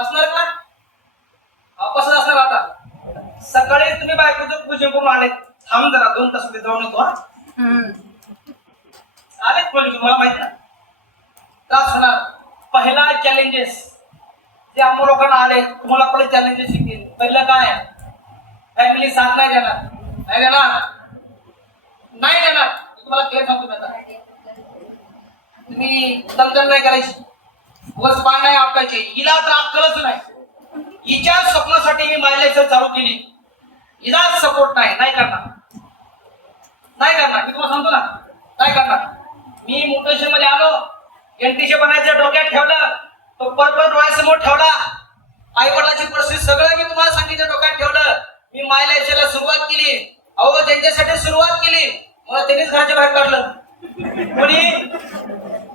असणार का? कसं असणार आता? सकाळी तुम्ही बायकोचं पूजन करून आले, थांब जरा 2 तास जाऊन येतो. आले पूजन, मला माहित ना त्रास होणार. पहिला चॅलेंजेस जे आपण लोकांना आले, तुम्हाला पण चॅलेंजेस शिकतील. पहिलं काय? फॅमिली साथ नाही देणार. नाही देणार, नाही देणार. तुम्हाला क्लिअर सांगतो आता. तुम्ही दमदम नाही करायची, उगाच पान नाही आपटायचे. हिला तर अक्कलच नाही. हिच्या स्वप्नासाठी मी मायलेचं चालू केली, हिला सपोर्ट नाही. नाही करणार, नाही करणार. मी तुम्हाला सांगतो ना, नाही करणार. मी मोटिवेशन मध्ये आलो, एनटीसी बनायचं डोक्यात ठेवलं, तो पर्पज डोळ्यासमोर ठेवला. आई वडिलांची परिस्थिती सगळं मी तुम्हाला सांगितलं, डोक्यात ठेवलं. मी मायलेला सुरुवात केली. अहो, त्यांच्यासाठी सुरुवात केली, मला त्यांनीच घराच्या बाहेर काढलं. कोणी?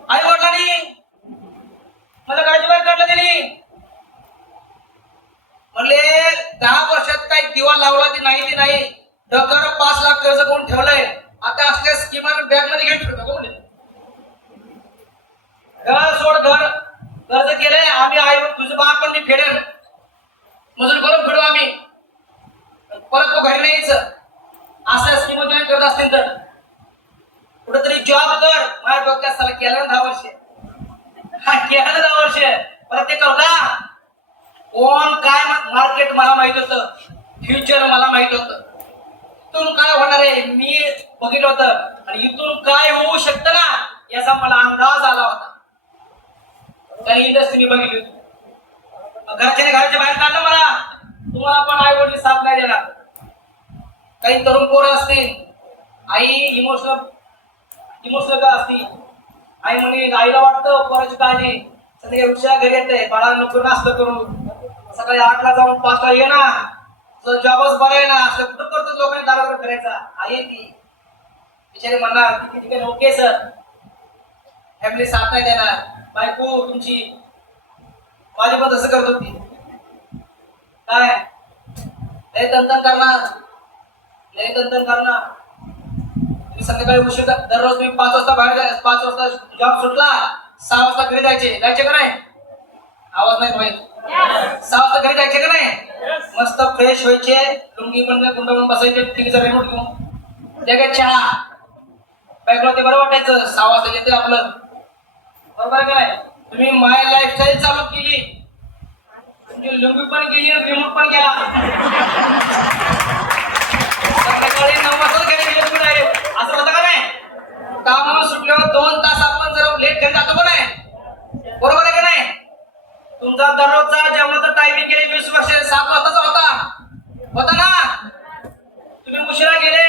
आई वडिलांनी मला घराच्या बाहेर काढलं. त्यांनी म्हणले 10 वर्षात काही दिवा लावला ते नाही. डॉक्टर 5 लाख कर्ज करून ठेवलंय. आता असल्या स्कीमर बँक मध्ये घेऊन ठेवतो. बोलले घर सोड, घर कर्ज केलंय आम्ही. आई तुझं बाप पण मी फेडेल, मजूर करून फेडू आम्ही. परत तो घरी नाही यायचं. असल्या स्कीम जॉईन करत असतील तर कुठेतरी जॉब कर. माझ्या डोक्यात साला केलं 10 वर्ष, केलं 10 वर्ष. परत ते कळला कोण काय मार्केट मला माहित होतं, फ्युचर मला माहित होतं. इथून काय होणार आहे मी बघितलं होतं, आणि इथून काय होऊ शकतं ना याचा मला अंदाज आला होता. कारण इंडस्ट्री मी बघितली होती. घराच्या बाहेर काढलं मला. तुम्हाला पण आई वडील साथ नाही देणार. काही तरुण पोरं असतील, आई इमोशनल का असतील. आई म्हणे, आईला वाटतं पोराची काळजी, संध्याकाळी उशिरा घरी येते, बाळा नको नाश्ता करून, सकाळी 8 ला जाऊन 5 ला ये ना, जॉबच बरं आहे ना. असं कुठं करतो लोकांनी दारावर करायचा. आई ती बिचारी म्हणणार ठिकाणी ओके सर, फॅमिली साथ नाही देणार. बायको तुमची माझी पण तसं करत होती. काय लय तंतन करणार. तुम्ही संध्याकाळी उशीर, दररोज तुम्ही 5 वाजता बाहेर जायचं. 5 वाजता जॉब सुटला, 6 वाजता घरी जायचे का नाही? आवाज नाही माहित. 6 वाजता घरी जायचे का नाही? मस्त फ्रेश व्हायचे, लुंगी पण गुंडाळून बसायचे, टीव्हीचा रिमोट घेऊन त्या चहा बायकोला ते बरं वाटायचं. 6 वाजता येते आपलं, बरोबर आहे का नाही? तुम्ही माय लाईफस्टाईल चालू केली, तुमची लुंगी पण केली, रिमोट पण केला. सकाळी 9 वाजता घरी गेले तुम्ही डायरेक्ट. असं होतं का नाही? कामावर सुटल्यावर 2 तास आपण जर लेट घरी जातो का नाही? बरोबर आहे का नाही? तुमचा दररोजचा जेवणाचा टायमिंग गेले 20 वर्ष 7 वाजताचा होता ना. तुम्ही उशिरा गेले,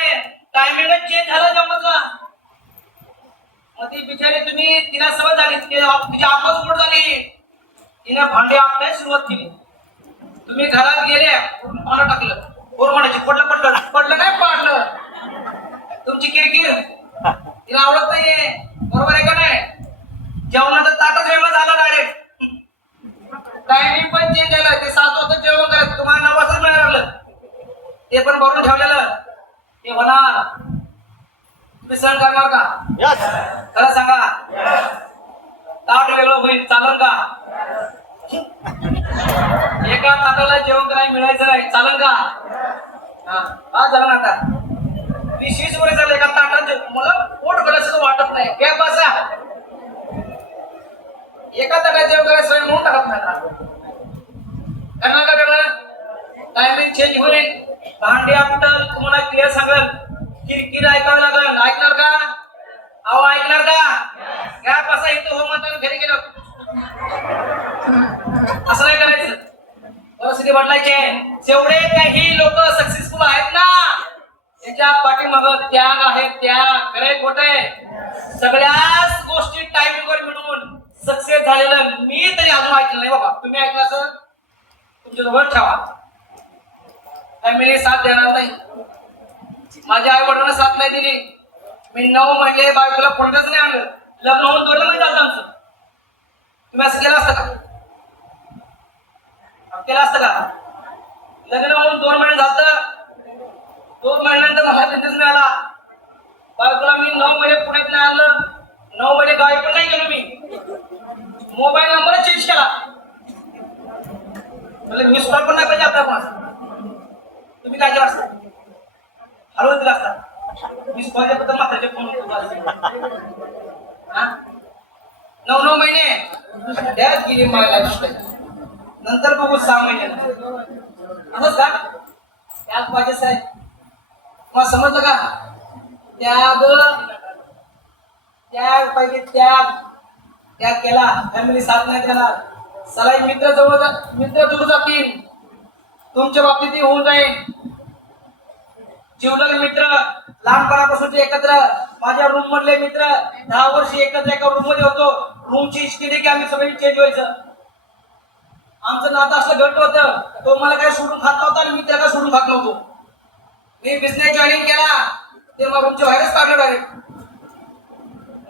टायमिंगच चेंज झाला जेवणाचा. मग ती बिचारी तुम्ही तिला सवय झाली, तिची आंबच पोट झाली, तिने भांडे आपटायला सुरुवात केली. तुम्ही घरात गेले, पानं टाकलं, कोण म्हणायची पडलं नाही पाडलं. तुमची किरकिर तिला आवडत नाहीये, बरोबर आहे का नाही? जेवणाचं ताटच वेगळं झालं डायरेक्ट. टायमिंग पण चेंज झालं. ते 7 वाजता जेवण करायचं, तुम्हाला 9 वाजता मिळालं. ते पण भरून ठेवलेलं. ते होणार. तुम्ही सहन करणार का? खरं सांगा. ताट वेगळं होईल, चालेल का? एका ताटाला जेवण करायला मिळायचं नाही, चालेल का? हा झालं आता 20 वर्ष झालं एका ताटात मला पोट भरायचं वाटत नाही. काय बसा एका ताटात जेवण करायचं म्हणून टाकत नाही. करणार का तेवढं? टायमिंग चेंज होईल, भांडी आपटल, तुम्हाला क्लिअर सांगल, किरकिर ऐकावं लागल. ऐकणार का? अहो ऐकणार का? काय बसा इथं हो म्हणतात घरी गेलो. असं नाही करायचं. परिस्थिती बदलायची. जेवढे काही लोक सक्सेसफुल आहेत ना, त्यांच्या पाठीमागं त्याग आहे. त्याग खरे खोटे सगळ्याच गोष्टी टाइमवर मिळून सक्सेस झालेलं मी तरी अजून ऐकलं नाही. बाबा तुम्ही ऐकलं असं तुमच्या जवळ ठेवा. फॅमिली साथ देणार नाही. माझ्या आई वडिलांना साथ नाही दिली. मी 9 महिने बायकोला कोणतंच नाही आणलं. लग्न होऊन 2 महिने झालं आमचं. तुम्ही असं केलं असतं का? केलं असतं का? लग्न होऊन 2 महिने झालं. 2 महिन्यानंतर मला बिझनेस मिळाला. बायकोला मी 9 महिने पुण्यात नाही आणलं. 9 महिने गावी पण नाही गेलो. मी मोबाईल नंबर चेंज केला. मला मिस कॉल पण नाही पाहिजे आपला कोणाचा. तुम्ही काय केला असता हलवून दिला असता. मिस कॉल द्या फक्त मात्र फोन 9 महिने त्याच गेली मला नंतर बघू 6 महिने असंच का त्याग पाहिजे साहेब. मला समजलं का त्याग त्याग पाहिजे त्याग त्याग केला फॅमिली साथ नाही देणार. सलाई मित्र दूर जातील तुमच्या बाबतीत होऊन जाईल. जीवलग मित्र लहानपणापासूनचे एकत्र माझ्या रूम मधले मित्र 10 वर्ष एकत्र एका रूम मध्ये होतो. रूमची केली की आम्ही सगळे चेंज व्हायचं. आमचं नातं असं घट्ट होतं. तो मला काय सोडून खात नव्हता आणि मी त्याला सोडून खात नव्हतो. मी बिझनेस जॉईनिंग केला ते मग रूमच्या बाहेरच काढलं डायरेक्ट.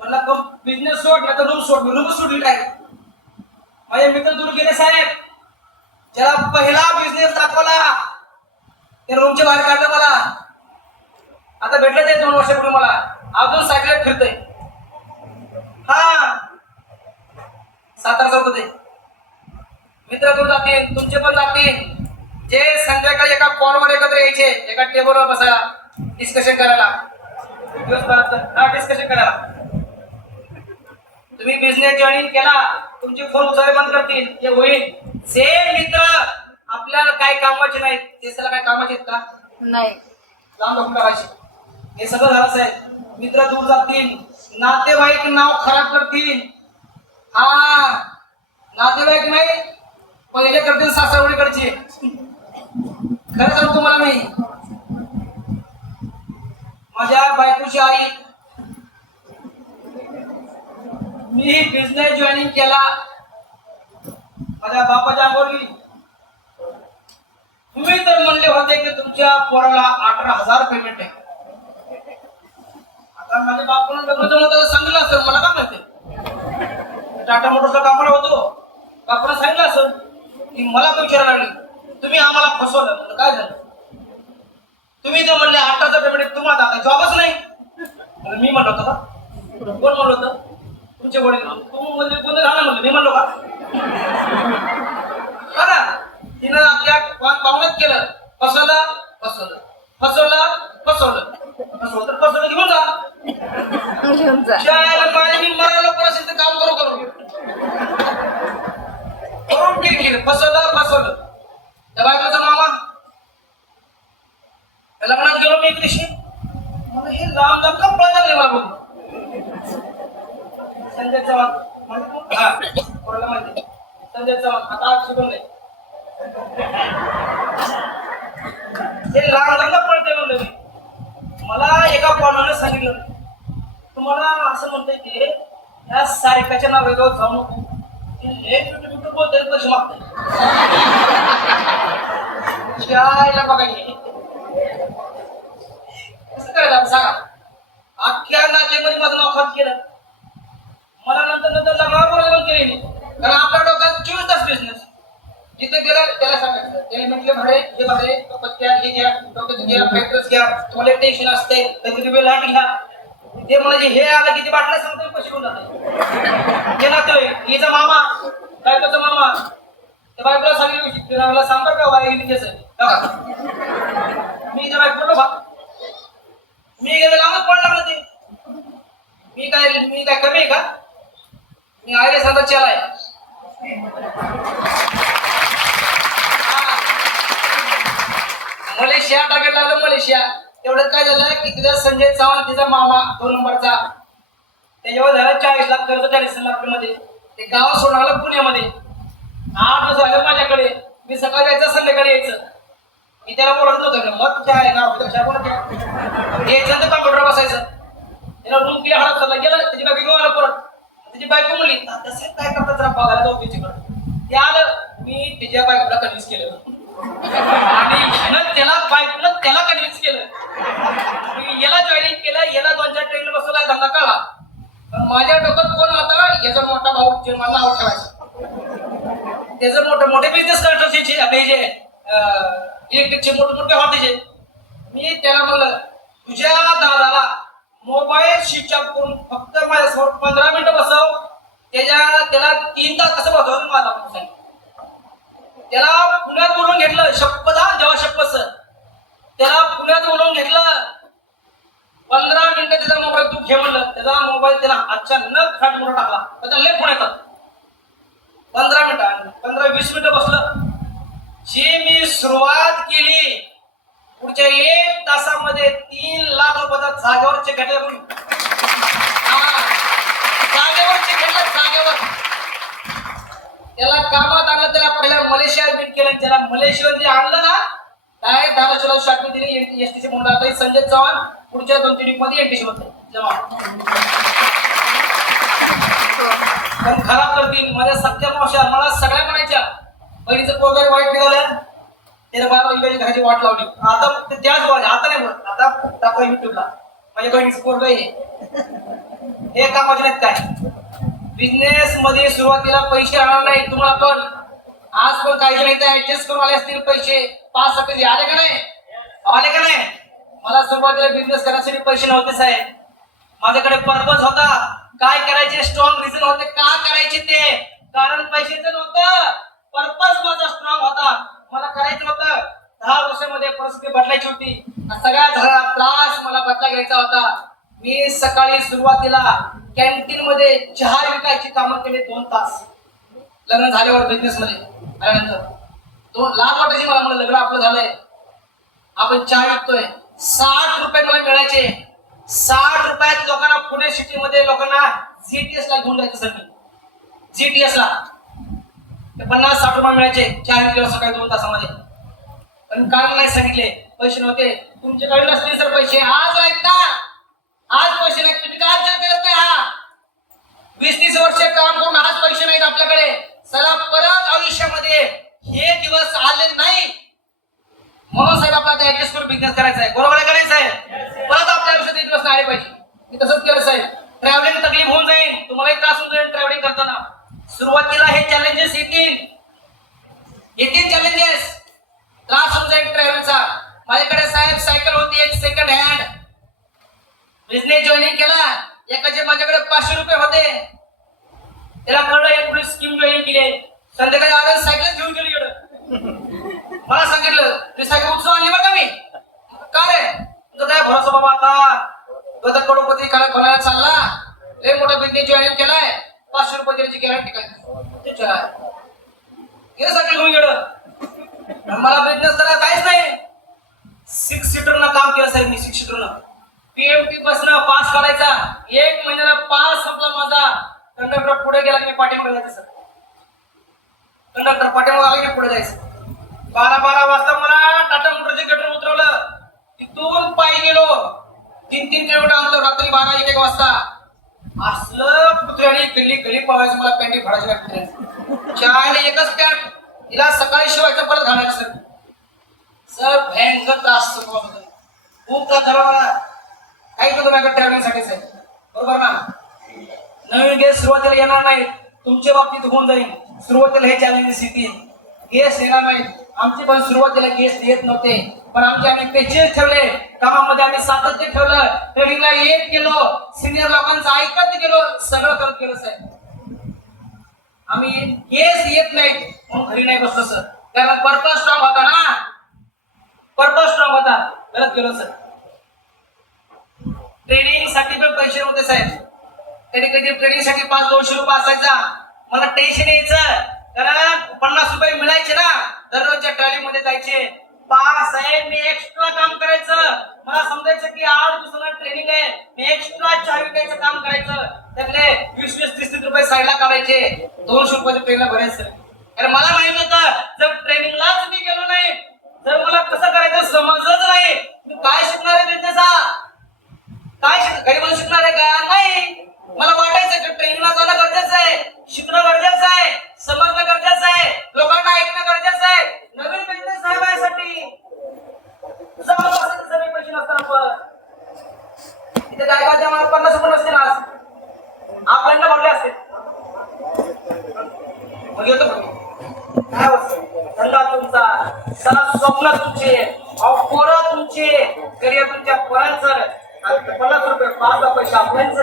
मला बिझनेस सोड नाही तर रूम सोड. रूम सोडली डायरेक्ट. माझे मित्र दूर गेले साहेब. ज्याला पहिला बिझनेस दाखवला त्या रूमच्या बाहेर काढलं मला. आता भेटलं ते 2 वर्षापूर्वी मला अजून सायकल फिरतय. हा 7 होते. मित्र दूर जातील तुमचे पण जातील. जे संध्याकाळी एका कॉलवर एकत्र यायचे एका टेबलवर बसायला डिस्कशन करायला दिवसभरात डिस्कशन करायला. तुम्ही बिझनेस जॉईनिंग केला तुमची फोन उचलायला बंद करतील. हे होईल. सेम मित्र आपल्याला काय कामाचे नाहीत. देशाला काय कामाचे आहेत का नाही. लांब नको करायचे. हे सगळं झालं साहेब. मित्र दूर जातील नातेवाईक नाव खराब करतील. हा नातेवाईक नाही पहिले करतील सासरवडीकडची. खरं सांगतो तुम्हाला मी माझ्या बायकोची आई मी बिझनेस जॉईनिंग केला माझ्या बापाच्या अंगावर. तुम्ही तर म्हणले होते की तुमच्या पोराला 18,000 पेमेंट आहे. आता माझ्या बापानं लग्न सांगितलं असेल मला काय माहिती. टाटा मोटर्सला कामाला होतो. बापानं सांगितलं असेल की मला काय विचारायला लागली तुम्ही आम्हाला फसवलं. म्हणजे काय झालं तुम्ही तर म्हणले 18,000 पेमेंट तुम्हाला आता जॉबच नाही. मी म्हणलो होतो का कोण म्हणलं होतं तुमचे वडील. तू म्हणजे कोण झालं म्हणलं मी म्हणलो का तिनं आपल्या पाहुण्यात केलं. फसवलं फसवलं फसवलं फसवलं फसवलं तर फसवलं घेऊन जा. मी मरायला परिस्थिती काम करून केलं. फसवलं फसवलं. त्या बायकोचा मामा लग्नात गेलो मी एक दिवशी. मला हे लांब लांब का पळत लागले मला बघून. संजय चव्हाण कोणाला माहिती संजय चव्हाण आता आज शिकून नाही. हे लांब लांब पळते म्हणलं मी. मला एका पाहुण्याने सांगितलं तुम्हाला असं म्हणतंय की या सारिकाच्या नावाजवळ जाऊ नको. बिटू बोलते कशी मागते बघा कसं करायचं सांगा. अख्ख्या नात्यामध्ये माझं नाव खात केलं. मला नंतर लग्नावर बंद केली. कारण आपल्या डोक्यात 24 तास बिझनेस. जिथे गेला त्याला सांगायचं त्याने म्हटलं भाडे हे भाडे पत्त्या हे घ्या डोक्यात घ्या फॅक्टर्स घ्या तुम्हाला टेन्शन असते कधी वेळ लाट घ्या. ते म्हणजे हे आलं किती बाटल्या सांगतो पैसे घेऊन जाते. गेला तो हिचा मामा बायकोचा मामा त्या बायकोला सांगितलं सांगा का बाई केस मी त्या बायको बा मी गेले लांबच पड लागलं ते. मी काय कमी आहे का मी आयरे साधा चला आहे. मलेशिया टार्गेट लागलं मलेशिया. तेवढं काय झालं की तिचा संजय चव्हाण तिचा मामा 2 नंबरचा त्याच्यावर झालं 40 लाख कर्ज 40 लाख मध्ये. ते गाव सोडून आलं पुण्यामध्ये. 8 दिवस झालं माझ्याकडे. मी सकाळी जायचं संध्याकाळी यायचं. मी त्याला बोलत नव्हतं मग काय आहे नाव यायचं तर कॉम्प्युटर बसायचं. त्याला रूम केला हळद चालला गेला त्याची बायको घेऊन आला परत. त्याची बायको म्हणली तसं काय करतात जरा बघायला जाऊ त्याच्याकडे. ते आलं मी त्याच्या बायकोला कन्व्हिन्स केलं आणि त्याला कन्व्हिन्स केलं. याला जॉईनिंग केलं. याला 2-4 ट्रेन बसवला धंदा कळला. पण माझ्या डोक्यात कोण होता याचा मोठा भाऊ जे मला नाव ठेवायचं. त्याचं मोठे बिझनेस करतो आपले जे इलेक्ट्रिकचे मोठे हॉटेल. मी त्याला म्हणलं तुझ्या दादाला मोबाईल स्विच ऑफ करून फक्त माझ्यासमोर 15 मिनिटं बसव. त्याला 3 तास कसं बसवलं मला सांगितलं. त्याला पुण्यात बोलवून घेतलं, शपथ हा, जेव्हा शपथ सर, त्याला पुण्यात बोलवून घेतलं. 15 मिनिटं त्याचा मोबाईल तू घे म्हणलं, त्याचा मोबाईल त्याला अचानक खाट मोडा टाकला, त्याचा लेप पुण्यात येतात. 15 मिनिटं 15-20 मिनिटं बसलं. जी मी सुरुवात केली, पुढच्या 1 तासामध्ये 3 लाख रुपयाचा जागेवर चेक घेतला. जागेवर चेक घेतला, जागेवर. त्याला कामात आणलं, त्याला पहिला मलेशिया बीट केलं. त्याला मलेशियामध्ये आणलं ना, काय 10 शाटमी दिली. एसटीसी म्हणून आता संजय चव्हाण पुढच्या 2-3 वीक मध्ये एनटीसी होते जमा. पण खराब करतील माझ्या सख्या मावश्या, मला सगळ्या म्हणायच्या बहिणीचं पोरग वाईट निघालं, त्याला बाबा घराची वाट लावली. आता त्याच बोलायचे, आता नाही बोलत, आता टाकलं युट्यूबला माझ्या बहिणीचं पोरग हे कामाचे नाहीत काय. बिझनेस मध्ये सुरुवातीला पैसे राहणार नाही तुम्हाला, पण आज पण काही नाही तर ऍडजस्ट करून आले असतील पैसे. 5 टक्के आले का नाही, आले का नाही. मला सुरुवातीला बिझनेस करण्यासाठी पैसे नव्हते साहेब. माझ्याकडे पर्पज होता, काय करायचे, स्ट्रॉंग रिझन होते का करायचे ते. कारण पैशाचं नव्हतं, पर्पज माझा स्ट्रॉंग होता. मला करायचं होतं. 10 वर्षामध्ये परिस्थिती बदलायची होती. सगळ्या त्रास मला बदला घ्यायचा होता. मी सकाळी सुरुवातीला कॅन्टीन मध्ये चहा विकायची कामं केली 2 तास. लग्न झाल्यावर बिझनेस मध्ये आल्यानंतर 2 लाख वाटायची मला. लग्न आपलं झालंय, आपण चहा विकतोय. 60 रुपये मला मिळायचे. 60 रुपयात लोकांना पुणे सिटी मध्ये लोकांना जीटीएस ला घेऊन जायचं सर. मी जीटीएस ला 50-60 रुपये मिळायचे चहा विकल्यावर सकाळी 2 तासामध्ये. पण कारण नाही सांगितले, पैसे नव्हते. तुमच्याकडे नसतील सर पैसे, आज आहेत ना, आज पैसे नाहीत. तुम्ही काय विचार करत नाही. हा 20-30 वर्ष काम करून आज पैसे नाहीत आपल्याकडे. चला परत आयुष्यामध्ये हे दिवस आले नाही, म्हणून साहेब आपल्याला ऍडजस्ट करून बिझनेस करायचा आहे. बरोबर आहे का नाही साहेब. परत आपल्या आयुष्यात एक दिवस नाही आले पाहिजे. मी तसंच केलं साहेब. ट्रॅव्हलिंग तकलीफ होऊन जाईल, तुम्हालाही त्रास होऊन जाईल ट्रॅव्हलिंग करताना. सुरुवातीला हे चॅलेंजेस येतील चॅलेंजेस, त्रास होऊन जाईल ट्रॅव्हलिंगचा. माझ्याकडे साहेब सायकल होती एक सेकंड हँड. बिझनेस जॉईनिंग केला, एकाचे माझ्याकडे 500 रुपये होते. त्याला कळलं एक पोलीस स्कीम जॉईनिंग केली. संध्याकाळी आलं सायकल घेऊन गेली इकडं. मला सांगितलं तुझी सायकल उचलून आणली बरं का मी. का रे तुझं काय भरोसा बाबा, आता करोडपती खोलायला चालला, लय मोठा बिझनेस जॉईन केलाय, 500 रुपये त्याची गॅरंटी काय सायकल घेऊन गेलं. मला बिझनेस करायला काहीच नाही. 6 सीटरनं काम केलं साहेब मी. 6 सीटरनं पीएमटी बसनं पास काढायचा. 1 महिन्याला पास संपला माझा. कंडक्टर पुढे गेला की पाठीमागे जायचं सर. कंडक्टर पाठीमागे आला की पुढे जायचं. 12 वाजता मला टाटा मोटरच्या गेटवर उतरवलं. तिथून पायी गेलो 3-3 किलोमीटर अंतर. रात्री 12-1 वाजता असलं कुत्र्याने गल्ली गल्ली पळायचं. मला पॅन्टी फाडायची नाही. चायला एकच पॅन्ट, तिला सकाळी शिवायचं परत घालायचं सर. सर भयंकर त्रास खूप त्रास झाला मला. काहीच नव्हतं माझ्या ट्रॅव्हलिंगसाठीच आहे. बरोबर ना. नवीन गेस्ट सुरुवातीला येणार नाही, तुमच्या बाबतीत होऊन जाईल. सुरुवातीला हे चॅलेंजेस येतील, गेस्ट येणार नाहीत. आमचे पण सुरुवातीला गेस्ट येत नव्हते, पण आम्ही पेचेस ठेवले. कामामध्ये आम्ही सातत्य ठेवलं. ट्रेनिंगला येत गेलो, सिनियर लोकांचं ऐकत गेलो, सगळं करत गेलो साहेब. आम्ही गेस्ट येत नाहीत म्हणून घरी नाही बसलो सर. त्याला पर्पज स्ट्रॉंग होता ना, पर्पज स्ट्रॉंग होता, करत गेलो सर. ट्रेनिंग साठी पण पैसे नव्हते साहेब. कधी कधी ट्रेनिंग साठी 500-200 रुपये असायचा. मला टेन्शन यायचं, कारण 50 रुपये मिळायचे ना. दररोजच्या ट्रॅलीमध्ये जायचे. साहेब मी एक्स्ट्रा काम करायचं. मला समजायचं की 8 दिवसाला ट्रेनिंग आहे, मी एक्स्ट्रा चहा विकायचं काम करायचं. त्यातले 20-30 रुपये साईडला काढायचे. 200 रुपये ट्रेनला भरायचं. कारण मला माहित होतं जर ट्रेनिंगलाच मी गेलो नाही, जर मला कसं करायचं समजलंच नाही, मी काय शिकणार आहे बिझनेस हा, काय घरी बसून शिकणार आहे का नाही. मला वाटायचं की ट्रेनिंगला जाणं गरजेचं आहे, शिकणं गरजेचं आहे, समजणं गरजेचं आहे, लोकांना ऐकणं गरजेचं आहे. नवीन बिझनेस आहे माझ्यासाठी. सगळे पैसे नसताना पण इथे गायकाच्या मला 50 रुपये नसतील आज, आपल्याला भरले असते. मग येतो काय धंदा तुमचा, स्वप्न तुमचे, पोरं तुमचे, करिअर तुमच्या पोरांचं. 50 रुपये 5 पैसे आपल्याच.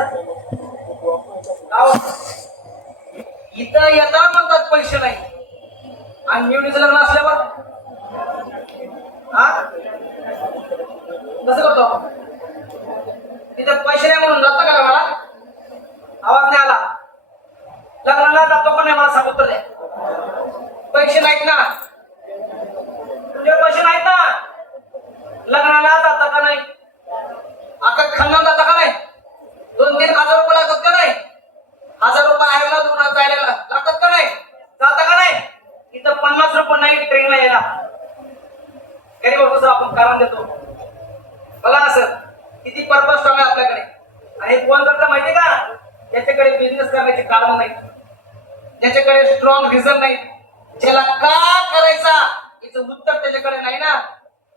इथं येता म्हणतात पैसे नाही, आणि निवडीचं लग्न असल्यावर हा कसं करतो तिथे पैसे नाही म्हणून जातं का मला आवाज नाही आला लग्नाला जातो पण नाही मला सांगू तर पैसे नाहीत ना तुझे पैसे नाहीत ना लग्नाला जाता का नाही आता खंडा जाता का नाही 2-3 हजार रुपये लागतात का नाही 1000 रुपये आयला 2 जायला लागतात का नाही जाता का नाही इथं 50 रुपये नाही ट्रेनला यायला गरीब कसं आपण कारण देतो बघा ना सर किती पर्पज स्ट्रॉंग आहे आपल्याकडे आणि कोण करतं माहिती का ज्याच्याकडे बिझनेस करण्याचे कारण नाही ज्याच्याकडे स्ट्रॉंग रिझन नाही ज्याला का करायचा याचं उत्तर त्याच्याकडे नाही ना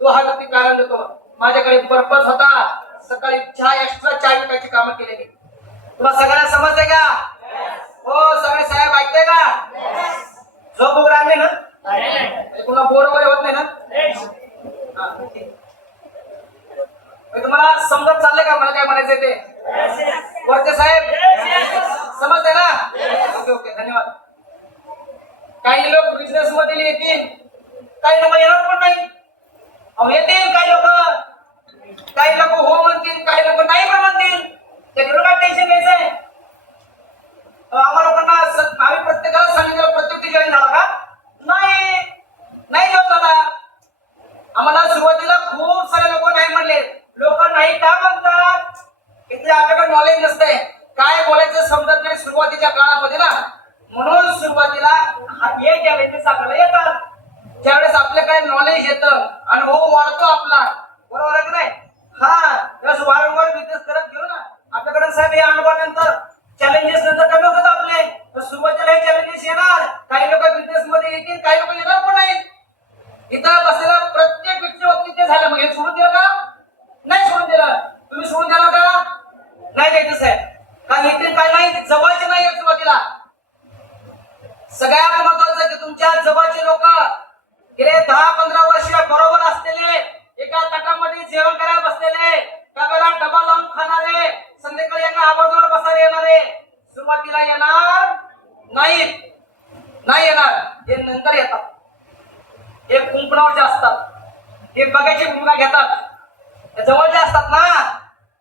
तो हा व्यक्ती कारण देतो माझ्याकडे पर्पज होता सकाळी चहा एक्स्ट्रा चहा विकायची कामं केलेली तुला सगळ्यांना समजतंय का हो सगळे साहेब ऐकताय का झोप वगैरे आणले ना तुला बोर वगैरे होत नाही ना तुम्हाला समजत चाललंय का मला काय म्हणायचंय ते वरते साहेब समजतंय ना ओके ओके धन्यवाद काही लोक बिझनेस मध्ये येतील काही लोक येणार पण नाही अहो येतील काही लोक हो म्हणतील काही लोक नाही पण म्हणतील त्याच्यावर काय टेन्शन घ्यायचंय आम्हाला लोकांना आम्ही प्रत्येकाला सांगितलं प्रत्येक जॉईन झाला का नाही जॉईन झाला आम्हाला सुरुवातीला खूप सारे लोक नाही म्हणले लोक नाही का म्हणतात इथे आपल्याकडे नॉलेज नसतंय काय बोलायचं समजत नाही सुरुवातीच्या काळामध्ये ना म्हणून सुरुवातीला हे चॅलेंजेस आपल्याला येतात ज्यावेळेस आपल्याकडे नॉलेज येतं अनुभव वाढतो आपला बरोबर आहे नाही हा वारंवार बिझनेस करत गेलो ना आपल्याकडे साहेब हे अनुभवानंतर चॅलेंजेस नंतर कमी होतात आपले तर सुरुवातीला हे चॅलेंजेस येणार काही लोक बिझनेस मध्ये येतील काही लोक येणार पण नाहीत इथं बसलेला प्रत्येक व्यक्ती बाबतीत ते झालं मग हे सोडून दिलं का नाही सोडून दिलं तुम्ही सोडून द्याल का नाही द्यायचं साहेब कारण इथे काय नाही जवळचे नाही सुरुवातीला सगळ्यात महत्वाचं की तुमच्या जवळचे लोक गेले 10-15 वर्ष बरोबर असलेले एका ताटामध्ये जेवण करायला बसलेले डब्याला डबा लावून खाणारे संध्याकाळी यांना आवाजावर बसायला येणारे सुरुवातीला येणार नाही येणार हे नंतर येतात हे कुंपणावरचे असतात हे बघायची भूमिका घेतात जवळचे असतात ना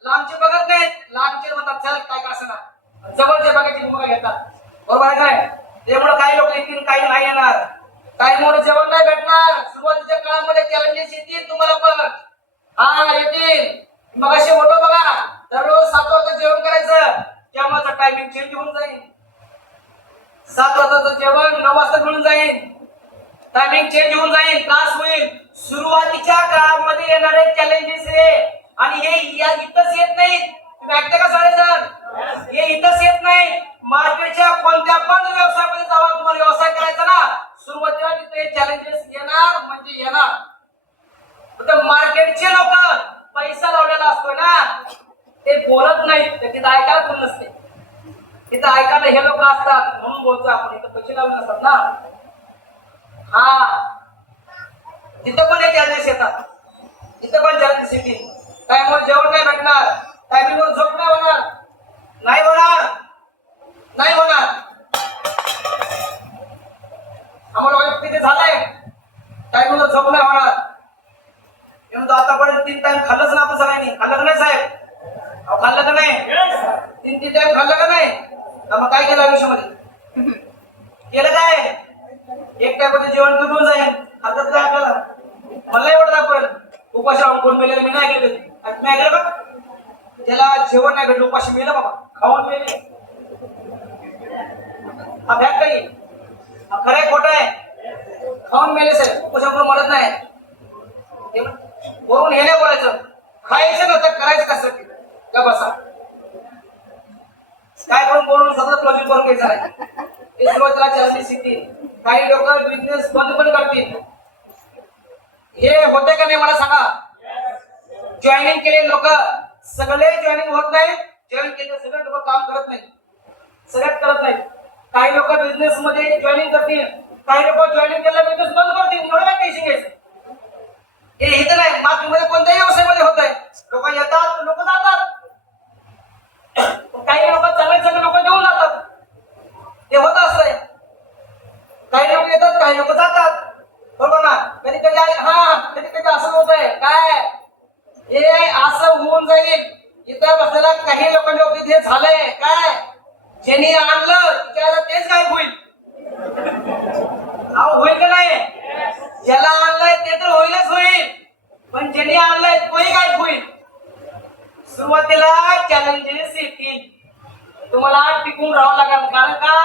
लांबचे बघत नाहीत लांबचे म्हणतात चल काय का असं जवळचे बघायची भूमिका घेतात बरोबर आहे काय त्यामुळे काही लोक येतील काही नाही येणार काही मुळे जेवण नाही भेटणार सुरुवातीच्या काळामध्ये चॅलेंजेस येतील तुम्हाला पण हा येतील मग असे होतो बघा दररोज 7 वाजता जेवण करायचं जेवणाचा टायमिंग चेंज होऊन जाईल 7 वाजताचं जेवण 9 वाजता मिळून जाईल टायमिंग चेंज होऊन जाईल त्रास होईल सुरुवातीच्या काळामध्ये येणारे चॅलेंजेस हे आणि हे इथंच येत नाहीत तुम्ही ऐकता का साडेसर हे इथंच येत नाही मार्केटच्या कोणत्या पण व्यवसायामध्ये जावा तुम्हाला व्यवसाय करायचा ना सुरुवातीला तिथे चॅलेंजेस येणार म्हणजे येणार मार्केटचे लोक पैसा लावलेला असतो ना ते बोलत नाहीत तिथं ऐकायला कोण नसते तिथं ऐकायला हे लोक असतात म्हणून बोलतो आपण इथं पैसे लावले नसतात ना हा तिथं पण एक चॅलेंजेस येतात तिथं पण चॅलेंजेस येतील टाइमवर जेवण नाही भेटणार टायमिंगवर झोप नाही होणार आम्हाला तिथे झालंय टायमिंगवर झोप नाही होणार म्हणून आतापर्यंत 3 टाइम खाल्लंच ना आपण सगळ्यांनी खाल्लं का नाही साहेब खाल्लं का नाही 3 टाइम खाल्लं का नाही मग काय केलं आयुष्यामध्ये केलं काय एक टाइममध्ये जेवण करून जाईल खातात काय आपल्याला मला एवढं आपण उपाशी राहून कोण पेलेलं मी नाही गेले नाही गेलं का त्याला जेवण नाही भेटलं उपाशी मेलं बाबा खाऊन मेले हा भॅग काही खरंय खोटं आहे खाऊन मेले साहेब उपाशामुळे मरत नाही वरून हे नाही बोलायचं खायचं नव्हतं करायचं कसं का बसा काय पण बोलून सतत लॉजिक करून घ्यायचं आहे ते सुरुवातीला चॅलेंजेस येतील काही लोक बिझनेस बंद पण करतील हे होते का नाही मला सांगा जॉईनिंग केलेले लोक सगळे जॉईनिंग होत नाही जॉईन केले सगळे लोक काम करत नाही सगळ्यात करत नाही काही लोक बिझनेस मध्ये जॉईनिंग करतील काही लोक जॉईनिंग केला बिझनेस बंद करतील एवढं काय टेन्शन घ्यायचं हे इथं नाही मार्केटमध्ये कोणत्याही व्यवसायामध्ये होत आहे लोक येतात लोक जातात काही लोक चांगले लोक घेऊन जातात ते होत असतंय काही लोक येतात काही लोक जातात होऊन जाईल. इथं बसलेल्या काही लोकांच्या बाबतीत हे झालंय काय, ज्यांनी आणलं त्याला तेच काय होईल. अहो होईल का नाही, ज्याला आणलंय ते तर होईलच होईल, पण ज्यांनी आणलंय तोही काय होईल. सुरुवातीला चॅलेंजेस येतील, तुम्हाला टिकून राहावं लागेल. कारण का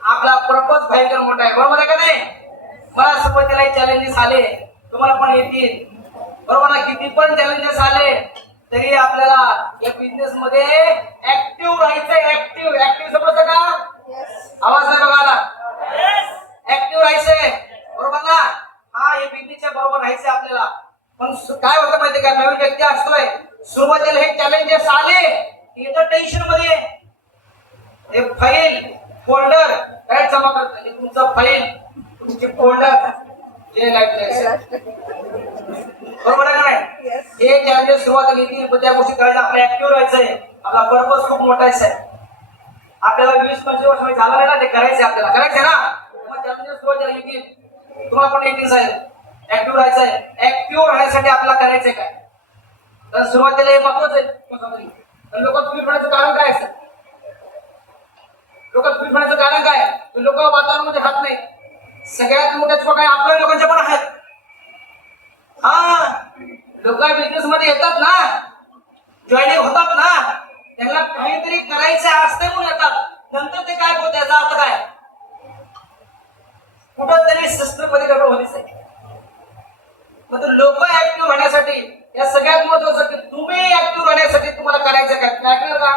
आपला पर्पज भयंकर मोठा आहे, बरोबर आहे का नाही. मला सुरुवातीला चॅलेंजेस आले, तुम्हाला पण येतील, बरोबर ना. किती पण चॅलेंजेस आले तरी आपल्याला या बिझनेस मध्ये ऍक्टिव्ह राहायचंय. ऍक्टिव्ह समजतं का, आवाज नाही बघायला, ऍक्टिव्ह राहायचंय, बरोबर ना. हा हे बिझनेसच्या बरोबर राहायचंय आपल्याला. पण काय होतं माहितीये का, नवीन व्यक्ती असतोय, सुरुवातीला हे चॅलेंजेस आले की तर टेन्शन मध्ये हे फाईल फोल्डर काय जमा करतात, हे तुमचं फाईल तुमचे फोल्डर जे बरोबर आहे का नाही. हे चॅलेंजेस सुरुवातीला येतील, पण त्या गोष्टी करायला आपल्याला ऍक्टिव्ह राहायचंय. आपला पर्पज खूप मोठा आहे. आपल्याला 20-25 वर्ष झालं नाही ना, ते करायचंय, आपल्याला करायचंय ना. मग चॅलेंजेस सुरुवातीला येतील, तुम्हाला पण येतील साहेब. ऍक्टिव्ह राहायचंय. ऍक्टिव्ह राहण्यासाठी आपल्याला करायचंय काय, तर सुरुवातीला हे महत्वाचं आहे. लोक तुम्ही म्हणायचं कारण काय असतं, लोक तुम्ही म्हणायचं कारण काय, लोक वातावरणामध्ये राहत नाही. सगळ्यात मोठ्या चुका आपल्या लोकांच्या पण आहेत. हा लोक बिझनेस मध्ये येतात ना, जॉईनिंग होतात ना, त्यांना काहीतरी करायचं असते म्हणून येतात. नंतर ते काय होत, याचा अर्थ काय, कुठंतरी सिस्टम मध्ये गडबड होतीच आहे. मग लोक ऍक्टिव्ह होण्यासाठी या सगळ्यात महत्वाचं की तुम्ही ऍक्टिव्ह राहण्यासाठी तुम्हाला करायचं काय, ऐकणार का,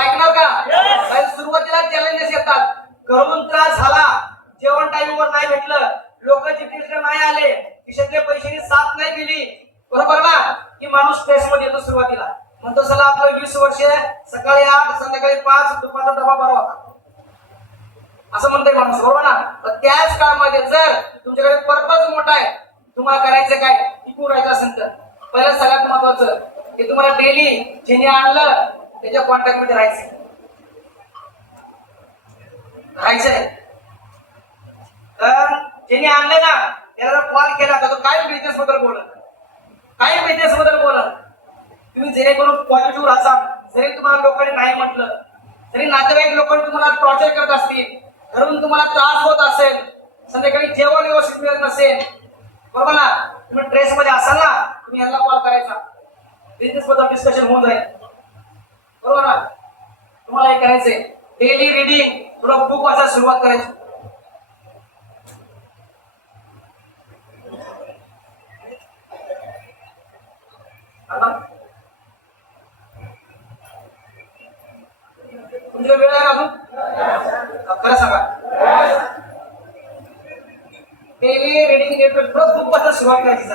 ऐकणार का. सुरुवातीला चॅलेंजेस येतात, घरून त्रास झाला, जेवण टाइमवर नाही भेटलं, लोकांची टेस्ट नाही आले, खिशातले पैशांनी साथ नाही दिली, बरोबर ना, की माणूस स्ट्रेस मध्ये येतो सुरुवातीला. म्हणतो चला आपलं 20 वर्ष सकाळी 8 संध्याकाळी 5 दुपारचा डबा बरा होता, असं म्हणतोय माणूस, बरोबर ना. पण त्याच काळामध्ये जर तुमच्याकडे पर्पज मोठा आहे, तुम्हाला करायचं काय, टिकून राहायचं असेल तर पहिलं सगळ्यात महत्वाचं की तुम्हाला डेली ज्याने आणलं त्याच्या कॉन्टॅक्ट मध्ये राहायचंय. तर ज्याने आणलं ना त्याला कॉल केला तर तो काय बिझनेस बद्दल बोलत, काय बिझनेस बद्दल बोलत. तुम्ही जेणेकरून पॉझिटिव्ह राहाल. जरी तुम्हाला लोकांनी नाही म्हटलं, जरी नातेवाईक लोकांनी तुम्हाला टॉर्चर करत असतील, घरून तुम्हाला त्रास होत असेल, संध्याकाळी जेवण व्यवस्थित मिळत नसेल, बरोबर ना, तुम्ही ट्रेस मध्ये असाल ना, तुम्ही यांना कॉल करायचा, बिझनेस बद्दल डिस्कशन होऊन जाईल, बरोबर ना. तुम्हाला हे करायचंय, डेली रीडिंग, थोडं बुक वाचायला सुरुवात करायची. तुमच्या वेळ आहे अजून, खरं सांगा. डेली रीडिंग थोडं बुक वाचायला सुरुवात करायची.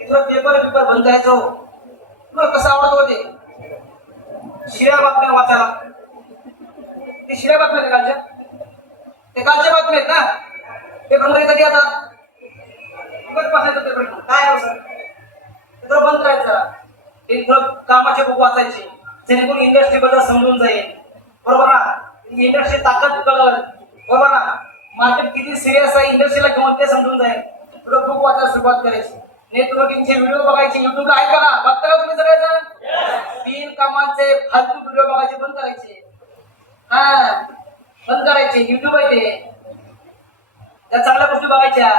थोडं पेपर बंद करायचं. तुला कसं आवडत होते शिऱ्या बातम्या वाचायला, ते शिऱ्या बातम्या कालच्या, ते कालच्या बातम्या आहेत ना, पेपर मध्ये कधी आता पेपर काय सर, थोडं बंद करायचं. ते थोडं कामाचे बुक वाचायचे, जेणेकरून इंडस्ट्री बद्दल समजून जाईल, बरोबर ना. इंडस्ट्री ताकद कळल, बरोबर ना, मार्केट किती सिरियस आहे, इंडस्ट्रीला किंमत ते समजून जाईल. थोडं बुक वाचायला सुरुवात करायची. नेटवर्किंगचे व्हिडिओ बघायचे, युट्यूबला आहे बघा, बघता का तुम्ही सगळेजण. बिन कामाचे फालतू व्हिडिओ बघायचे बंद करायचे, हा बंद करायचे. युट्यूब आहे ते, त्या चांगल्या गोष्टी बघायच्या.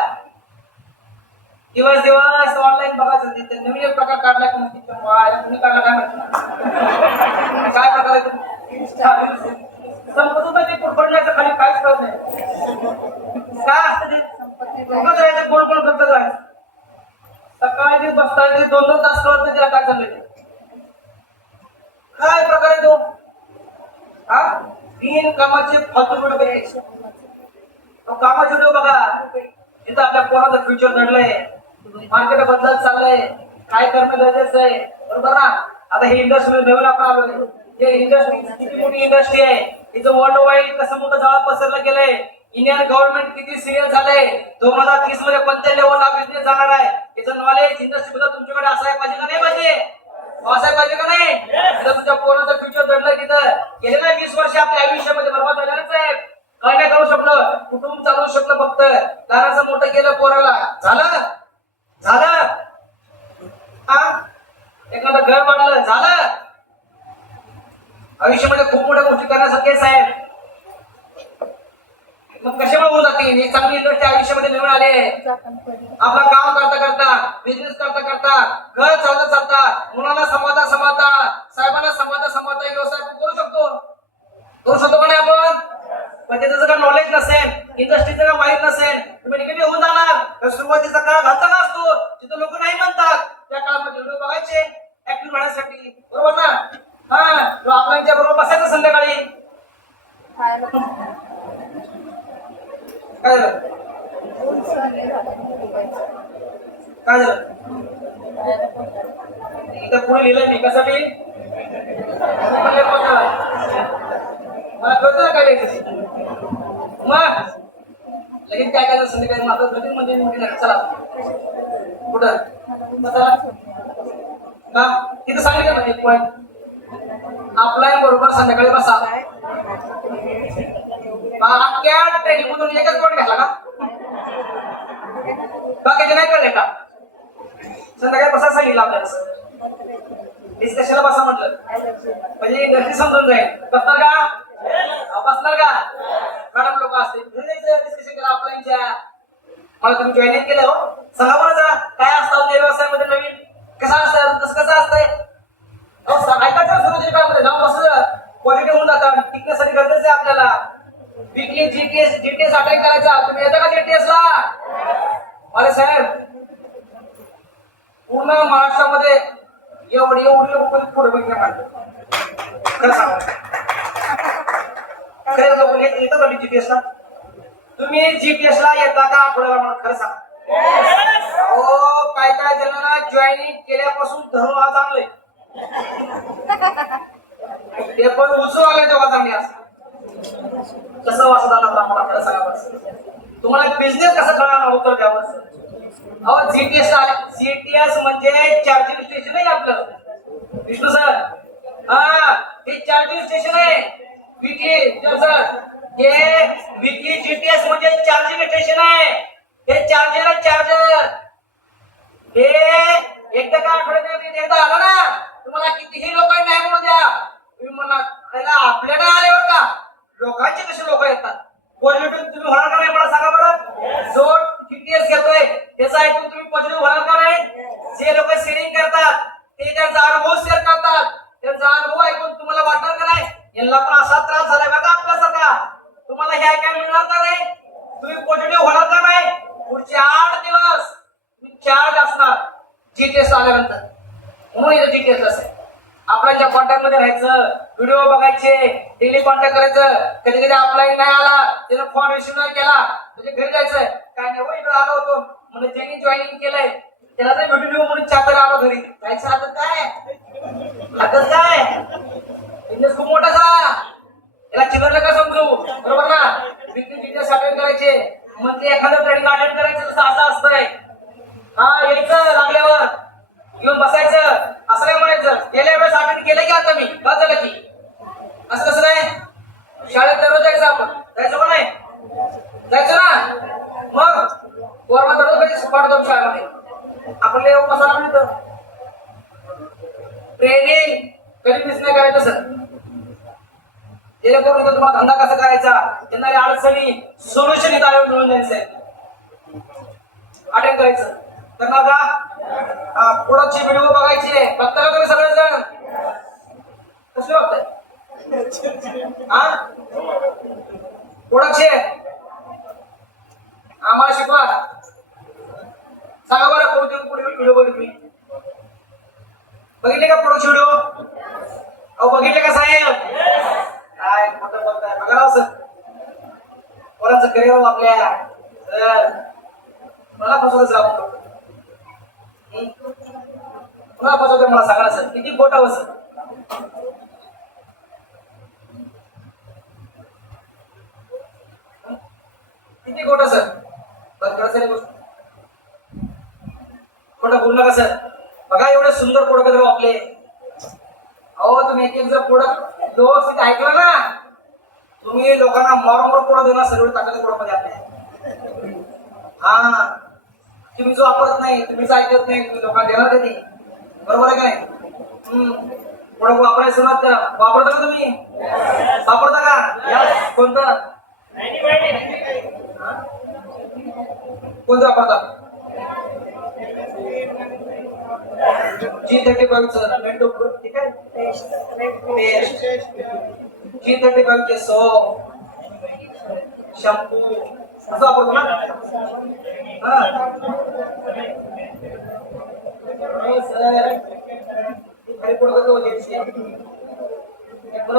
दिवस दिवस ऑनलाईन बघायचं. ते नवीन एक प्रकार काढला की तुम्ही काढला काय म्हणतो, काय प्रकार संपत नाही, ते पडण्याचं खाली काहीच करत नाही. काय असतं ते कोण कोण करत जायचं, सकाळी बसता 2-2 तास कळत नाही त्याला काय चाललंय, काय प्रकार आहे तो. हा बिन कामाचे फालतू व्हिडिओ बघायचे, कामाचे व्हिडिओ बघा. तिथं आपल्या पोराचं फ्युचर घडलंय, मार्केट बदलत चाललंय, काय करणं गरजेचं आहे, बरोबर ना. आता ही इंडस्ट्री नवीन आपण आलो, हे इंडस्ट्री किती मोठी इंडस्ट्री आहे, तिचं वर्ल्ड वाईड कसं मोठं जाळं पसरलं गेलंय. इंडियन गव्हर्नमेंट किती सिरियस झालंय, 2030 मध्ये कोणत्या लेवलला बिझनेस जाणार आहे, याचं नॉलेज इंडस्ट्री बद्दल तुमच्याकडे असायला पाहिजे का नाही पाहिजे, असायला पाहिजे का नाही. तिथं तुमच्या पोराचं फ्युचर घडलंय, तिथं गेले ना 20 वर्ष आपल्या आयुष्यामध्ये बर्बाद झाले ना साहेब. काय नाही करू शकलो, कुटुंब चालवू शकलो, फक्त लहानाचं मोठं केलं पोराला, झालं झालं. हा एखादं घर बांधलं झालं. आयुष्यामध्ये खूप मोठ्या गोष्टी करण्यासारखेच आहे. मग कशामुळे होऊन जाते. एक चांगली इंडस्ट्री आयुष्यामध्ये निवडून आले. आपलं काम करता करता, बिझनेस करता करता, घर चालता चालता, मुलांना सांभाळता सांभाळता, साहेबांना सांभाळता सांभाळता व्यवसाय करू शकतो का नाही आपण. पण त्याचं जर नॉलेज नसेल, इंडस्ट्रीचं जर माहित नसेल, तुम्ही निगेटिव्ह होऊन जाणार. तर सुरुवातीचा काळ घातला असतो तिथं लोक नाही म्हणतात. त्या काळामध्ये व्हिडिओ बघायचे ऍक्टिव्ह राहण्यासाठी, बरोबर ना. हा तो आपल्या बरोबर बसायचं संध्याकाळी. काय झालं काय झालं इथं पुढे लिहिलंय पिकासाठी मला कळतं ना काय लिहायचं. मग लगेच काय करायचं संध्याकाळी मात्र लगेच मध्ये चला कुठं चला का तिथं सांगितलं म्हणजे पॉईंट आपला बरोबर संध्याकाळी बसा. अख्ख्या ट्रेनिंग मधून एकच पॉईंट घ्याला का बाकीचे नाही कळले का. संध्याकाळी बसा सांगितलं आपल्याला. डिस्कशनला बसा म्हटलं म्हणजे गर्दी समजून जाईल. बसणार का बसणार का मॅडम लोक असते डिस्कशन केलं आपल्या. मला तुम्ही जॉईनिंग केलं हो सांगा बरं काय असतं व्यवसायामध्ये नवीन कसं असतं कसं असतंय. ऐकायचं समजून जाऊन बसलं क्वालिटी होऊन जातात. टिकण्यासाठी गरजेचं आहे आपल्याला. वीकली जीटीएस अटेंड करायचा. तुम्ही येता का जीटीएस ला. अरे साहेब पूर्ण महाराष्ट्रामध्ये एवढी लोक पुढे बघितलं खरं सांगा. खरं लोक येतं का जीटीएस ला. तुम्ही जीटीएस ला येता का आठवड्याला मला खरं सांगा. हो काय काय जणांना जॉईनिंग केल्यापासून धरून आज आणलंय ते पण उचलून आले तेव्हा चांगली असं कसं वाचत आलं मला खरं सांगा. तुम्हाला बिझनेस कसं कळणार उत्तर द्यावं. अहो जीटीएस म्हणजे चार्जिंग स्टेशन आहे आपलं विष्णू सर. हा हे चार्जिंग स्टेशन आहे वीकली सर. हे वीकली जीटीएस म्हणजे चार्जिंग स्टेशन आहे. हे चार्जर हे एकदा का आठवड्यात एकदा आला ना तुम्हाला कितीही लोक नाही म्हणू द्या. तुम्ही म्हणा आपल्याला आल्यावर का लोकांचे कसे लोक येतात. पॉझिटिव्ह तुम्ही होणार का नाही मला सांगा बरं. जो जीटीएस घेतोय त्याचा ऐकून तुम्ही पॉझिटिव्ह होणार का नाही. जे लोक शेअरिंग करतात ते त्यांचा अनुभव शेअर करतात. त्यांचा अनुभव ऐकून तुम्हाला वाटणार का नाही यांना पण असा त्रास झालाय बघा आपल्यासारखा. तुम्हाला हे ऐकायला मिळणार का नाही. तुम्ही पॉझिटिव्ह होणार का नाही. पुढचे 8 दिवस तुम्ही चार्ज असणार जीटीएस आल्यानंतर. म्हणून इथं जीटीएस असेल. आपल्या कॉन्टॅक्ट मध्ये राहायचं, व्हिडिओ बघायचे, डेली कॉन्टॅक्ट करायचं. कधी कधी ऑफलाईन नाही आला त्यानं फोन रिसिव्ह नाही केला म्हणजे घरी जायचं काय नाही इकडे आलो होतो म्हणजे ज्यांनी जॉईनिंग केलंय त्याला तर व्हिडिओ म्हणून चादर आलो घरी जायचं. आता काय बिझनेस खूप मोठा झाला. याला चिल्लर का समजू बरोबर ना. बिझनेस अटेंड करायचे मग ते एखादं ट्रेनिंग अटेंड करायचं तसं असं असतंय. हा यायचं लागल्यावर घेऊन बसायचं असं नाही म्हणायचं. गेल्या वेळेस अटेंड केलं की आता मी बस झालं की असं कसं नाही. शाळेत दररोज जायचं आपण जायचं का नाही जायचं ना. मग पोरमा दररोज कधी सुपाडतो शाळेमध्ये आपल्याला येऊन बसायला मिळतं. ट्रेनिंग कधी मिस नाही करायचं सर. जेणेकरून तुम्हाला धंदा कसा करायचा येणाऱ्या अडचणी सोल्युशन इथं आल्यावर मिळून जायचं. अटेंड करायचं करणार का. प्रोडक्टचे व्हिडिओ बघायचे बघता का तुम्ही सगळेजण कसे बघताय. हा प्रोडक्टचे आम्हाला शिकवा सांगा बरं. कोणते व्हिडिओ बघितले बघितले का प्रोडक्ट व्हिडिओ. अहो बघितले का साहेब. काय खोटं बोलताय बघा सर. कोणाचं करिअर आपल्या सर मला फसवत जाऊ पुन्हा फसवते मला सांगा सर किती खोटं हो सर. किती खोटं सर. बरं सर गोष्ट खोटं बोलू नका सर. बघा एवढे सुंदर प्रोडक्ट आपले. अहो तुम्ही एक जर प्रोडक्ट व्यवस्थित ऐकलं ना तुम्ही लोकांना मोर प्रोडक्ट देणार सर्व टाकले प्रोडक्ट मध्ये आपले. हा तुम्ही जो वापरत नाही तुम्हीच ऐकत नाही तुम्ही लोकांना देणार कधी बरोबर आहे काय. थोडं वापरायला सुरुवात करा. वापरता का तुम्ही? वापरता का? कोणतं कोणतं वापरता? G35 मेंटो प्रो, ठीक आहे. पेस्ट G35 सोप, शॅम्पू असं वापरतो ना. हा सर काही पुढे परत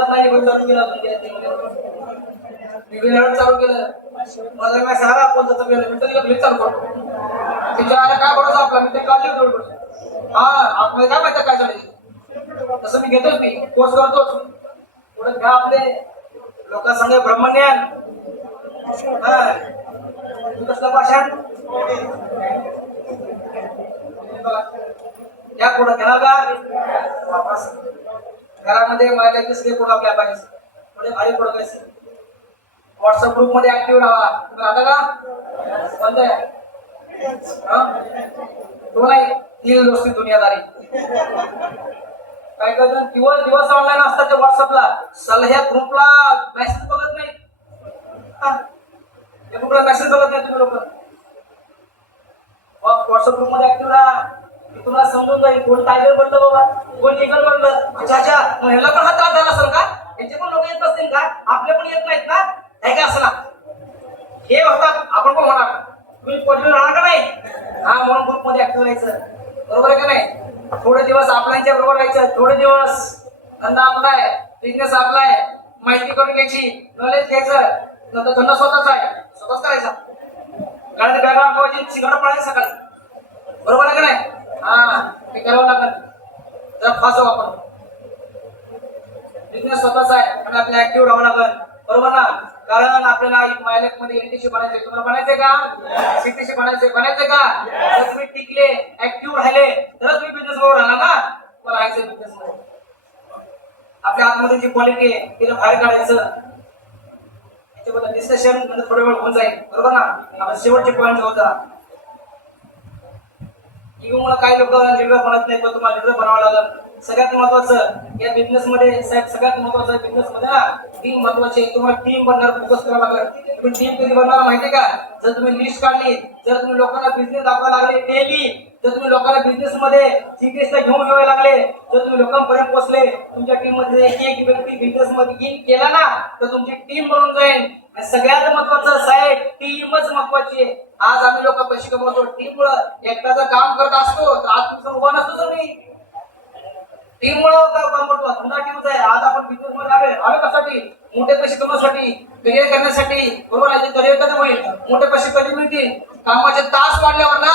नाही चालू केलं चालू केलं मला काय सारा कोणता मी चालू करतो त्याच्या काय भरोसा आपला मी ते काढले हा आपल्याला काय माहिती काय झालं तसं मी घेतोच मी कोर्स करतोच पुढे घ्या आपले लोकांसंग ब्रह्मज्ञान हा कसलं भाषण या पुढे घेणार का वापस घरामध्ये माझ्या कसले कोण आपल्या पाहिजे थोडे भारी पडत व्हॉट्सअप ग्रुप मध्ये ऍक्टिव्ह राहा तुम्ही आता का बंद आहे तो नाही तीन गोष्टी दुनियादारी काय करतो दिवस दिवस ऑनलाईन असतात ते व्हॉट्सअपला सलह्या ग्रुपला मेसेज बघत नाही त्या ग्रुपला मेसेज बघत नाही तुम्ही लोक व्हॉट्सअप ग्रुप मध्ये ऍक्टिव्ह राहा मी तुम्हाला समजून जाईल कोण टायगर बनलं बाबा कोण इगल बनलं अच्छा अच्छा ह्याला पण हा त्रास झाला असेल का यांचे पण लोक येत नसतील का आपले पण येत नाहीत ना काय काय असं ना हे होतात आपण पण होणार तुम्ही पॉझिटिव्ह राहणार का नाही हा म्हणून ग्रुप मध्ये ऍक्टिव्ह राहायचं बरोबर आहे का नाही थोडे दिवस आपल्याच्या बरोबर राहायचं थोडे दिवस धंदा आपला आहे बिझनेस आपला आहे माहिती करून घ्यायची नॉलेज घ्यायचं नंतर धंदा स्वतःच आहे स्वतःच करायचा कारण बॅगा आठवायची सिगारेट पडायचं सकाळी बरोबर आहे का नाही हा ते करावं लागेल जरा फास्ट जाऊ आपण बिझनेस स्वतःच आहे आणि आपल्याला ऍक्टिव्ह राहावं लागेल बरोबर ना कारण आपल्याला मायलेक मध्ये एलटीशी बनायचंय तुम्हाला बनायचंय का सीटीशी बनायचंय का जर तुम्ही टिकले ऍक्टिव्ह राहिले तरच तुम्ही बिझनेस बरोबर राहणार ना तुम्हाला राहायचं बिझनेस मध्ये आपल्या आतमध्ये जी क्वालिटी आहे तिला बाहेर काढायचं त्याच्याबद्दल डिस्कशन नंतर थोडा वेळ होऊन जाईल बरोबर ना आपण शेवटचे पॉईंट होता इगोमुळे काही लोक लीडर बनत नाही पण तुम्हाला लीडर बनावं लागेल सगळ्यात महत्वाचं या बिझनेस मध्ये सगळ्यात महत्वाचं बिझनेस मध्ये ना टीम महत्वाची आहे तुम्हाला टीम बनणार फोकस करावं लागेल तुम्ही टीम कधी बनणार माहिती का जर तुम्ही लिस्ट काढली जर तुम्ही लोकांना बिझनेस दाखवायला लागले डेली जर तुम्ही लोकांना बिझनेस मध्ये सिक्रेटला घेऊन यावे लागले जर तुम्ही लोकांपर्यंत पोहोचले तुमच्या टीम मध्ये एक व्यक्ती बिझनेस मध्ये इन केला ना तर तुमची टीम बनून जाईल आणि सगळ्यात महत्वाचं साहेब टीमच महत्वाची आहे आज आम्ही लोक पैसे कमवतो टीम मुळे एकट्याचं काम करत असतो तर आज तुमचं उभा नसतो तुम्ही टीम मुळे काम करतो धंदा टीमच आहे आज आपण बिझनेस मध्ये आले कशासाठी मोठे पैसे कमवण्यासाठी करिअर करण्यासाठी बरोबर आहे करिअर कधी होईल मोठे पैसे कधी मिळतील कामाचे तास वाढल्यावर ना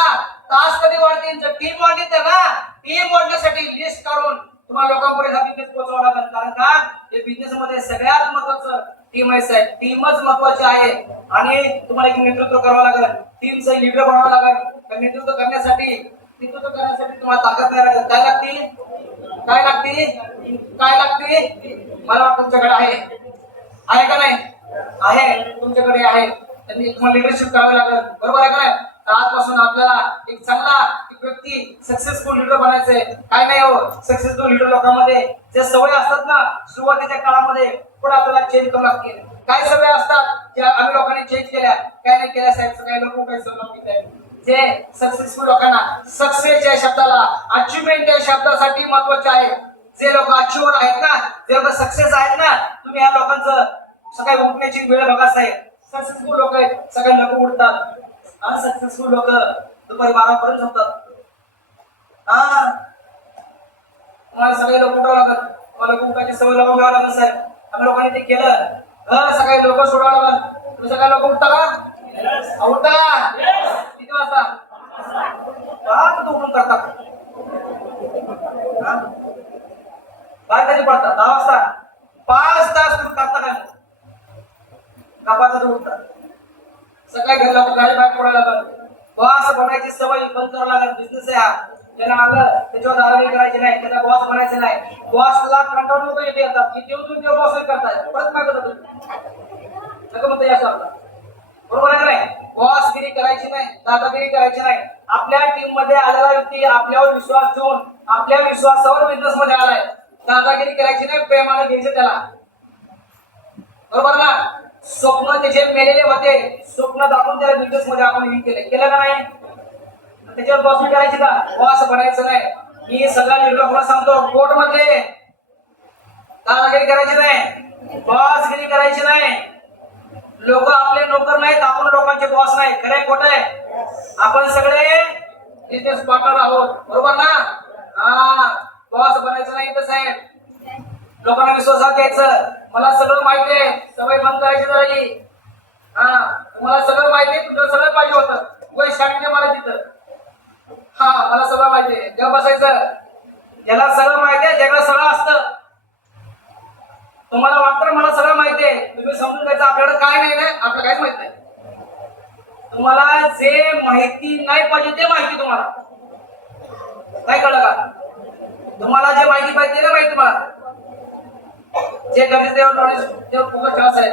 तास कधी वाढतील जर टीम वाढली तर ना टीम वाढण्यासाठी लिस्ट काढून तुम्हाला लोकांपर्यंत हा बिझनेस पोहोचवावा लागेल कारण का या बिझनेस मध्ये सगळ्यात महत्वाचं टीम आहे साहेब टीमच महत्वाची आहे आणि तुम्हाला एक नेतृत्व करावं लागेल टीमचं लीडर बनावं लागेल नेतृत्व करण्यासाठी तुम्हाला ताकद काय लागते काय लागते मला वाटतं तुमच्याकडे आहे का नाही आहे तुमच्याकडे आहे त्यांनी तुम्हाला लिडरशिप करावी लागेल बरोबर आहे का नाही आजपासून आपल्याला एक चांगला एक व्यक्ती सक्सेसफुल लीडर बनायचंय काय नाही हो सक्सेसफुल लीडर लोकांमध्ये जे सवय असतात ना सुरुवातीच्या काळामध्ये पण आपल्याला चेंज करावं लागतील काय सवय असतात ज्या आम्ही लोकांनी चेंज केल्या काय नाही केल्या साहेब काही लोक काही समजून जे सक्सेसफुल लोकांना सक्सेस या शब्दाला अचिव्हमेंट या शब्दासाठी महत्वाचे आहे जे लोक अचिव्हर आहेत ना जे लोक सक्सेस आहेत ना तुम्ही या लोकांचं सकाळी उठण्याची वेळ बघा साहेब सक्सेसफुल लोक आहेत सगळे लोक उठतात अनसक्सेसफुल लोक दुपारी 12 पर्यंत झोपतात तुम्हाला सगळे लोक उठावं लागत तुम्हाला उठायची सवय लावून घ्यावं लागत साहेब आम्ही लोकांनी ते केलं सकाळी लोक सोडावं लागत तुम्ही सगळे लोक उठता का उठता किती वाजता उठून करतात काय कधी पडतात 10 वाजता 5 तास तुम्ही करता काय गप्पाचा उठतात सकाळी घर लोक गाडी बाहेर पडायला लागत बॉस बनायची सवय बंद करावं लागत बिझनेस आहे हा त्यांना आपलं त्याच्यावर दारावी करायची नाही त्यांना बॉस बनायचं नाही बॉसला कंटाळून लोक येते येतात की देऊन तुम्ही बॉस करताय परत काय करता तुम्ही म्हणता याचा आपला बरोबर आहे का नाही बॉसगिरी करायची नाही दादागिरी करायची नाही आपल्या टीम मध्ये आलेला व्यक्ती आपल्यावर विश्वास ठेवून आपल्या विश्वासावर बिझनेस मध्ये आलाय, दादागिरी करायची नाही, प्रेमाने घ्यायचं त्याला, बरोबर ना? स्वप्न त्याचे मेलेले होते, स्वप्न दाखवून त्याला बिझनेस मध्ये आपण केलं केलं का नाही? त्याच्यावर बॉस करायची का? बॉस बनायचं नाही. मी सगळा निर्णय सांगतो, कोर्ट मध्ये दादागिरी करायची नाही, बॉसगिरी करायची नाही. लोक आपले नोकर नाहीत, आपण लोकांचे बॉस नाही. खरं आहे खोटं आहे? आपण सगळे बिझनेस पार्टनर आहोत, बरोबर ना? हा, बॉस बनायचं नाही तर साहेब, लोकांना विश्वासात घ्यायचं. मला सगळं माहिती आहे, सवय बंद करायची झाली. हा, तुम्हाला सगळं माहिती आहे, तुझं सगळं पाहिजे होतं, वय शाळेने मला तिथं. हा, मला सगळं माहिती आहे, जेव्हा बसायचं. ज्याला सगळं माहिती आहे त्याला सगळं असतं. तुम्हाला वाटतं मला सगळं माहिती आहे, तुम्ही समजून घ्यायचं आपल्याकडे काय नाही ना, आपल्याला काहीच माहित नाही. तुम्हाला जे माहिती नाही पाहिजे ते माहिती तुम्हाला काय कळलं का? तुम्हाला जे माहिती पाहिजे ना माहिती तुम्हाला, जे गरजेचं तेव्हा फोकस ठेवायचं आहे.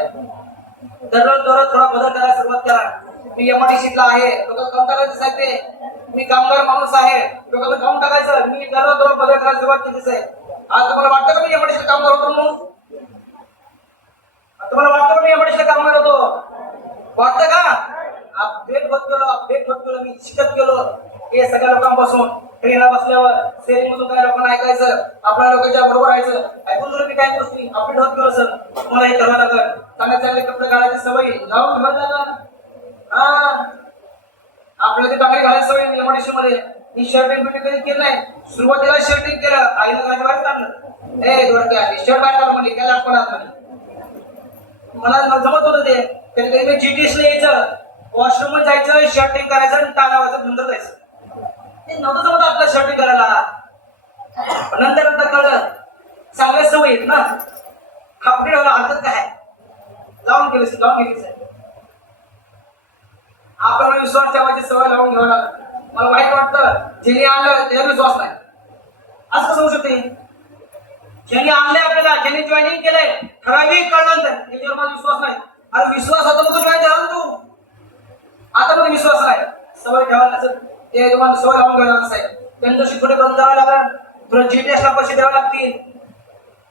दररोज थोडा बदल करायला सुरुवात करा. मी एमआयडीसीतला आहे, लोक काम करायचं आहे. ते मी कामगार माणूस आहे, लोकांना काम टाकायचं. मी दररोज बदल करायला सुरुवात केलीच आहे. आज तुम्हाला वाटतं का मी एमआयडीसीत काम करतो म्हणून? तुम्हाला वाटतं का मी एमआयडीसीत काम करतो? वाटतं का? अपडेट होत गेलो, मी शिकत गेलो. हे सगळ्या लोकांपासून ट्रेनला बसल्यावर सेल मधून काय लोकांना ऐकायचं, आपल्या लोकांच्या बरोबर राहायचं, ऐकून जर मी काय गोष्टी अपडेट होत गेलो सर, तुम्हाला हे करावं लागलं. चांगले कपडे घालायची सवय जाऊन ठेवायला. हा, आपल्याला ते टाकली घालायची सवय एमआयडीसी मध्ये. मी शर्टिंग कधी केलं नाही, सुरुवातीला शर्टिंग केलं, आईला माझ्या बाहेर काढलं. हे दोडक्या शर्ट बाहेर काढलं म्हणजे काय दाखवणार म्हणे. मला जमत होतं ते. कधी मी जीटीएसला यायचं, वॉशरूम जायचं, शर्टिंग करायचं आणि टाळावायचं, नंतर जायचं. ते नव्हतं जमत आपलं शर्टिंग करायला. नंतर कळलं चांगल्या सवय आहेत ना, कपडे अर्धच काय लावून गेली आपल्याला विश्वास ठेवायची सवय लावून घ्यावं लागत. मला वाईट वाटतं ज्यांनी आणलं त्याला विश्वास नाही, असं कसं होऊ शकते? ज्यांनी आणले आपल्याला, ज्यांनी जॉईनिंग केलंय, ठराविक काळानंतर त्याच्यावर माझा विश्वास नाही. अरे विश्वास आता मग काय झाला तू? आता मध्ये विश्वास आहे, सवय ठेवायला ते तुम्हाला सवय लावून घ्यायला साहेब. त्यांचं शिकवणे बंद करावं लागेल. तुला जीटीएसला पैसे द्यावे लागतील.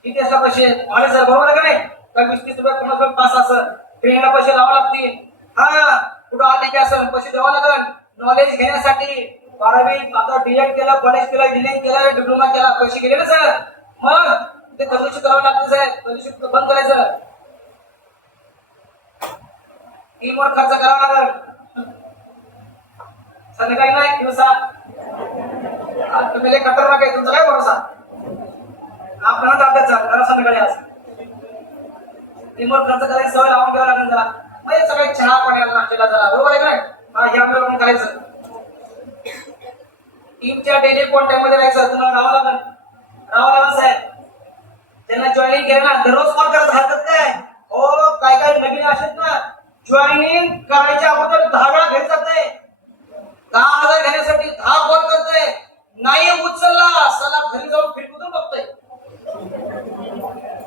जीटीएसला पैसे आले सर, बरोबर आहे का नाही? का 20-30 रुपये 50 रुपये पास असं ट्रेनला पैसे लावावे लागतील. हा, कुठं आले की असं पैसे द्यावं लागेल. नॉलेज घेण्यासाठी 12वी आता डीएड केलं, कॉलेज केलं, इंजिनिअरिंग केलं, डिप्लोमा केला, पैसे गेले ना सर. मग ते कधीशी करावं लागतं साहेब, कधीशी बंद करायचं. टीमवर खर्च करावा लागेल. संध्याकाळी नाही दिवसा तुम्ही खतरनाक आहे, तुमचा काय भरोसा? आपल्याला ताब्यात जा जरा संध्याकाळी आज टीमवर खर्च करायची सवय लावून घ्यावं लागेल जरा. मग सगळे चहा पाण्याला नाश्त्याला जरा, बरोबर आहे काय? हा, हे आपल्याला करायचं. टीमच्या डेली कॉन्टॅक्ट मध्ये राहायचं, तुम्हाला राहावं लागेल साहेब. त्यांना जॉईनिंग केलं ना, दररोज कॉल करत राहतात काय? हो, काय नवीन असतात ना, जॉईनिंग करायच्या अगोदर 10 वेळा घरी जाते, 10,000 घेण्यासाठी 10 कॉल करते. नाही उचलला सला घरी जाऊन फिरकून बघतोय.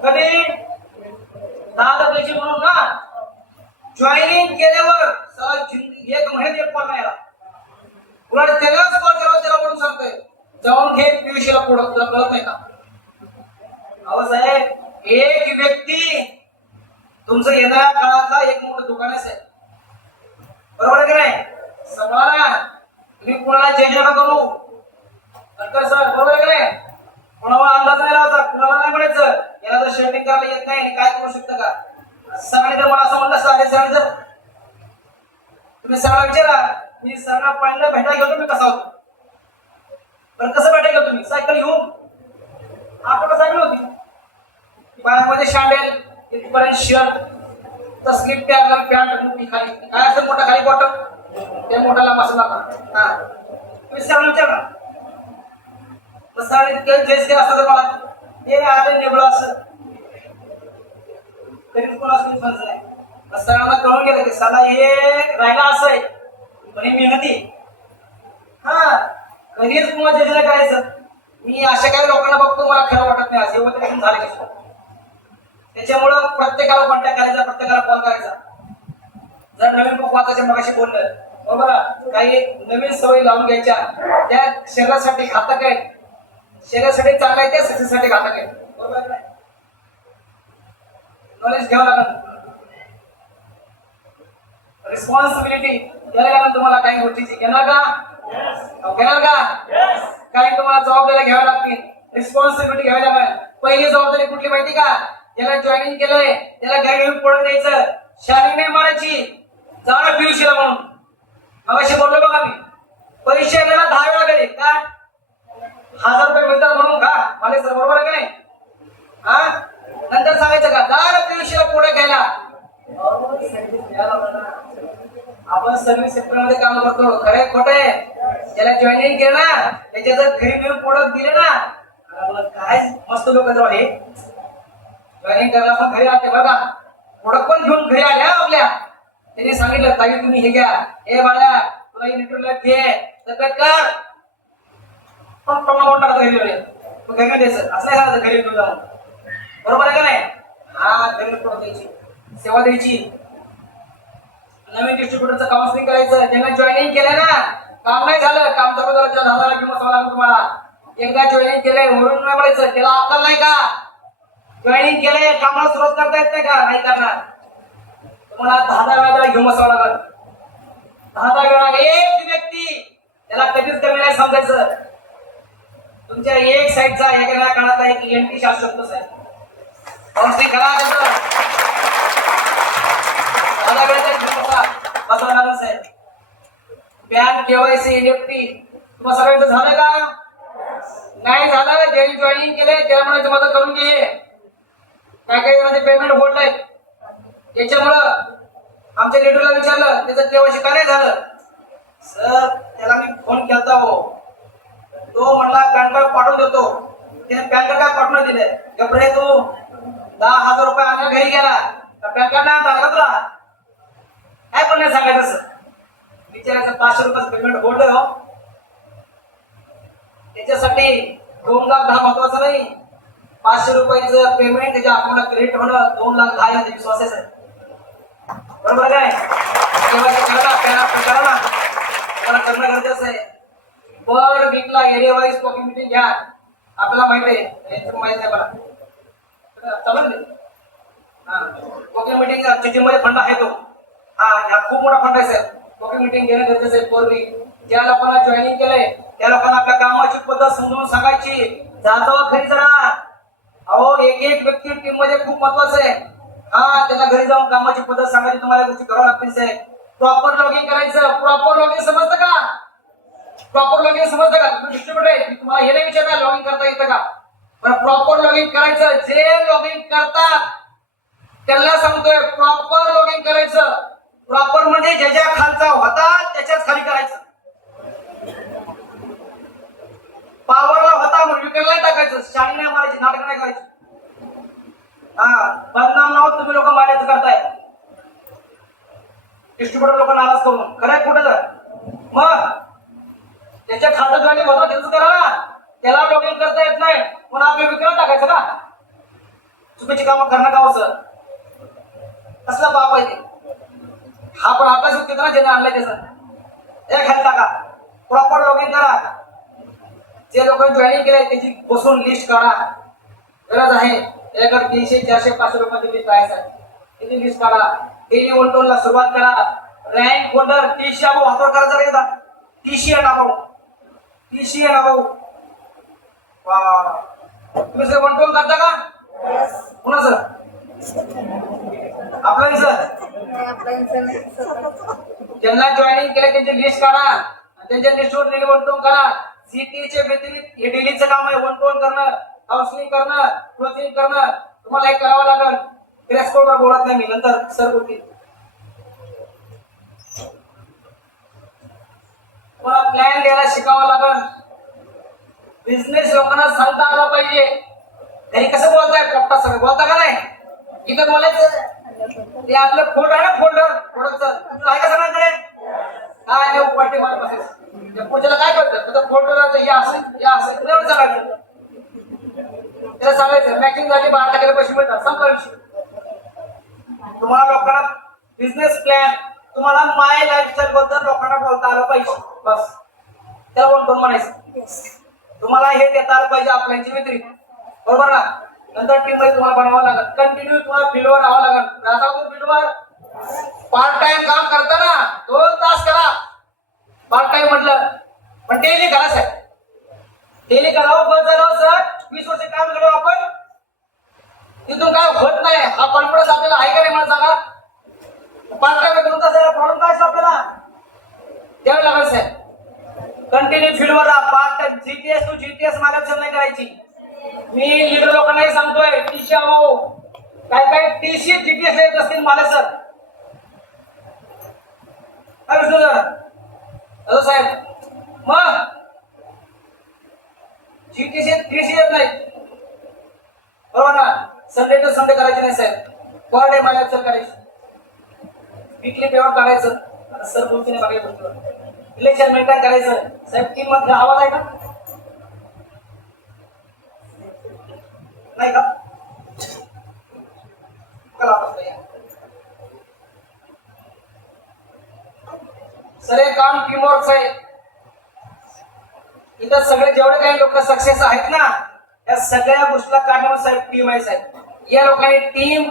कधी 10,000 पैसे म्हणून ना, जॉईनिंग केल्यावर सला जिंदगी 1 महिन्यात 1 कॉल नाही आला. उलट त्यालाच कॉल करावा, त्याला म्हणून सांगतोय जाऊन घे पियुषला पुढं, तुला कळत नाही का? अहो साहेब, एक व्यक्ती तुमचं येणाऱ्या काळाचा एक मोठं दुकान आहे, बरोबर आहे की नाही? सगळ्यांना तुम्ही कोणाला चेंज नका करू सर, बरोबर आहे की नाही? कोणाला अंदाज नाही लावायचा, कुणाला नाही म्हणायचं याला तर शर्टिंग करायला येत नाही, काय करू शकतं का? सरांनी जर मला असं म्हणलं, सरांनी जर तुम्ही सरांना विचारा, मी सरांना पहिल्यांदा भेटायला गेलो मी कसा होतो, पण कसं भेटायला गेलो तुम्ही? सायकल घेऊन. आपल्याला सायकल होती, पायामध्ये शँडेल, इथपर्यंत शर्ट, तसली पॅन्ट मोठी खाली, काय असं मोठा खाली बॉटम, ते मोठा लांब असं लागणार. हा, तुम्ही सरांना विचारा. मग सरांनी जेस केलं असतं तर मला ते आले नेबळ असं तरी कोण असं म्हणत नाही. मग सरांना कळून गेलं की सला हे राहिला असं आहे, पण हे मेहनती. हा, कधीच तुम्हाला जज नाही करायचं. मी अशा काही लोकांना बघतो, मला खरं वाटत नाही, असं एवढं झालं की. त्याच्यामुळं प्रत्येकाला कॉन्टॅक्ट करायचा, प्रत्येकाला कॉल करायचा. जर नवीन बुक वाचायचं मगाशी बोललं, बरोबर आहे? काही नवीन सवयी लावून घ्यायच्या त्या शरीरासाठी घातक आहे, शरीरासाठी चांगलं आहे, त्या सक्सेससाठी घातक आहे. बरोबर आहे? नॉलेज घ्यावं लागेल, रिस्पॉन्सिबिलिटी घ्यायला लागेल तुम्हाला काही गोष्टीची. घेणार का? घेणार का? काही तुम्हाला जबाबदाऱ्या घ्याव्या लागतील, रिस्पॉन्सिबिलिटी घ्यावी लागेल. पहिली जबाबदारी कुठली माहिती का? ज्याला जॉईनिंग केलंय त्याला घरी घेऊन पळून द्यायचं, शाली नाही मारायची, जाणं पियुशीला म्हणून. मगाशी बोललो बघा मी, पैसे आपल्याला 10 वेळा घरी का 1000 रुपये मिळतात म्हणून का मला सर, बरोबर आहे का नाही? हा, नंतर सांगायचं का जाणं पियुशीला पुढे घ्यायला. आपण सर्व्हिस सेक्टर मध्ये काम करतो, खरंय खोटं आहे? ज्याला जॉईनिंग केलं ना त्याच्या जर घरी घेऊन प्रोडक्ट दिले ना, काय मस्त लोक आहे. जॉईनिंग करायला पण घरी आले बघा, प्रोडक्ट पण घेऊन घरी आले आपल्या. त्यांनी सांगितलं ताई तुम्ही हे घ्या, हे बाळा तुला इंटरव्ह्यूला घे तर कर, पण प्रमाण टाकत घरी द्यायचं असं नाही घरी घेऊन जाऊन. बरोबर आहे का नाही? हा, घरी प्रोडक्ट द्यायची, सेवा द्यायची. नवीन डिस्ट्रीब्युटरचं काउन्सिलिंग करायचं. ज्यांना जॉईनिंग केलंय ना, काम नाही झालं, काम जबरदस्त 10,000 किंमत सांगा तुम्हाला. एकदा जॉईनिंग केलंय वरून नाही पडायचं, त्याला अक्कल नाही का? जॉईनिंग केलंय कामाला सुरुवात करता येत नाही का? नाही करणार. तुम्हाला 10 वेळा घेऊन बसावं लागेल. 10 वेळा एक व्यक्ती, त्याला कधीच कमी नाही समजायचं. तुमच्या एक साईडचा एका काळात आहे की एनटी शास्त्रज्ञ साहेब काउन्सिलिंग करा. बँक केवायसी एनएफटी तुम्हाला सगळ्यांचं झालं का? नाही झालं. ज्यांनी जॉईनिंग केलंय त्यामुळे माझं करून घे. काय काही माझे पेमेंट होत नाही, त्याच्यामुळं आमच्या लेटरला विचारलं त्याचं केवायसी का नाही झालं. सर त्याला मी फोन केलता हो, तो म्हटला पॅन कार्ड पाठवून देतो. त्याने पॅन कार्ड काय पाठवून दिले? गबरे तू 10,000 रुपये आणल्या घरी गेला, पॅन कार्ड नाही आणता का तुला? काय पण नाही सांगायचं सर. विचारायचं 500 रुपयाचं पेमेंट होल्ड हो, त्याच्यासाठी 2 लाख 10 महत्वाचं नाही. 500 रुपयाचं पेमेंट त्याच्या अकाउंटला क्रेडिट होणं 2 लाख 10 याचा विश्वास आहे. बरोबर काय? करा ना, मला करणं गरजेचं आहे. पर वीकला एरिया वाईज स्टॉकिंग मीटिंग घ्या. आपल्याला माहित आहे, माहित आहे मला चालेल. हा, स्टॉकिंग मीटिंग चिठ्ठीमध्ये फंड आहे तो. हा, खूप मोठा फंड आहे सर. स्टॉकिंग मीटिंग घेणं गरजेचं आहे. पर वीक ज्या लोकांना जॉईनिंग केलंय त्या लोकांना आपल्या कामाची पद्धत समजून सांगायची. जातो घरी जरा, अहो एक व्यक्ती टीम मध्ये खूप महत्वाचं आहे. हा, त्याला घरी जाऊन कामाची पद्धत सांगायची, तुम्हाला गोष्टी करावं लागतील साहेब. प्रॉपर लॉगिंग करायचं. प्रॉपर लॉगिंग समजतं का? प्रॉपर लॉगिंग समजतं का? तुम्ही डिस्ट्रीब्युटर आहे, तुम्हाला हे नाही विचारणार लॉगिंग करता येतं का, पण प्रॉपर लॉगिंग करायचं. जे लॉगिंग करतात त्यांना सांगतोय प्रॉपर लॉगिंग करायचं. प्रॉपर म्हणजे ज्याच्या खालचा होता त्याच्याच खाली करायचं. पावरला होता म्हणून विकेटला टाकायचं, शाणी नाही मारायची, नाटक नाही करायची. हा, बदनाम नाव तुम्ही लोक मारायचं करताय, डिस्ट्रीब्युटर लोक नाराज करून. खरंय कुठं तर मग त्याच्या खात्यात जॉईनिंग होतं त्याचं करा ना. त्याला लॉगिंग करता येत नाही म्हणून आपल्या विकेट टाकायचं का? चुकीची कामं करणं का सर? कसला बाप आहे ते? हा, पण आपल्या चुकीत ना ज्याने आणलंय त्याचं एक खाली टाका. प्रॉपर लॉगिंग करा. जे लोक जॉईनिंग केलंय त्याची बसून लिस्ट काढा. गरज आहे एकर 300 400 500 रुपयाची लिस्ट आहे सर, किती लिस्ट काढा. डेली 1 टोनला सुरुवात करा. रँक होल्डर TC अबाव वापर करायचा नाही का? TC and above, TC and above. तुम्ही सर 1 टोन करता का? पुन्हा सर अप्लायन्स ज्यांना जॉईनिंग केलं त्यांची लिस्ट काढा. त्यांच्या लिस्टवर डेली 1 टोन करा. सीटीचे व्यतिरिक्त हे डेलीचं काम आहे. 1 टोन करणं, काउन्सिलिंग करणं, क्लोजिंग करणं. तुम्हाला हे करावं लागेल. ड्रेस कोडवर बोलत नाही मी, नंतर सर बोलतील. तुम्हाला प्लॅन द्यायला शिकावं लागेल. बिझनेस लोकांना सांगता आला पाहिजे. घरी कसं बोलताय कप्पा सगळं बोलता का नाही? इथं बोलायचं ते आपलं फोल्डर आहे ना, फोल्डर प्रोडक्टचं आहे का सगळ्यांकडे? काय नाही उपाटी मार बसायचं. पूजेला काय करतात फोल्डर या असेल एवढं सांगायचं. त्याला सांगायचं मॅचिंग झाली 12 पैसे मिळतात, संपला विषय. तुम्हाला लोकांना बिझनेस प्लॅन तुम्हाला माय लाईफस्टाईल बद्दल लोकांना बोलता आलं पाहिजे, बस त्याला कोण म्हणायचं. तुम्हाला हे देता आलं पाहिजे आपल्याची व्यतिरिक्त, बरोबर ना. नंतर टीम मध्ये तुम्हाला बनवावं लागेल, कंटिन्यू तुम्हाला फील्डवर राहावं लागेल. राहता तुम्ही फील्डवर, पार्ट टाइम काम करताना 2 तास करा. पार्ट टाइम म्हटलं पण डेली करा साहेब, डेली करावं. बस झालं सर, 20 वर्ष काम केलं आपण, तिथून काय होत नाही हा कॉन्फिडन्स आपल्याला आहे का नाही मला सांगा. पार्ट टाइम करून तसं प्रॉब्लेम काय असतो आपल्याला, द्यावे लागेल साहेब. कंटिन्यू फील्डवर राहा. Part time GTS to GTS मार्गदर्शन नाही करायची. मी लीडर लोकांनाही सांगतोय, टीसी हो काय काय टीसी जीटीएस येत असतील मला सर, विष्णू सर हॅलो साहेब, मग जीटीसी 3C येत नाही, बरोबर ना. संडे टू संडे करायचे नाही साहेब, पर डे मार्गदर्शन करायचं, वीकली पेमेंट काढायचं. सर बोलते नाही बघायला बोलतो, इलेक्शन मेंटेन करायचं साहेब. टीम मध्ये आवाज आहे का नाही का, सर हे काम टीमवर्क आहे. इथं सगळे जेवढे काही लोक सक्सेस आहेत ना, या सगळ्या गोष्टीला काढण्यावर साहेब टीम आहे साहेब. या लोकांनी टीम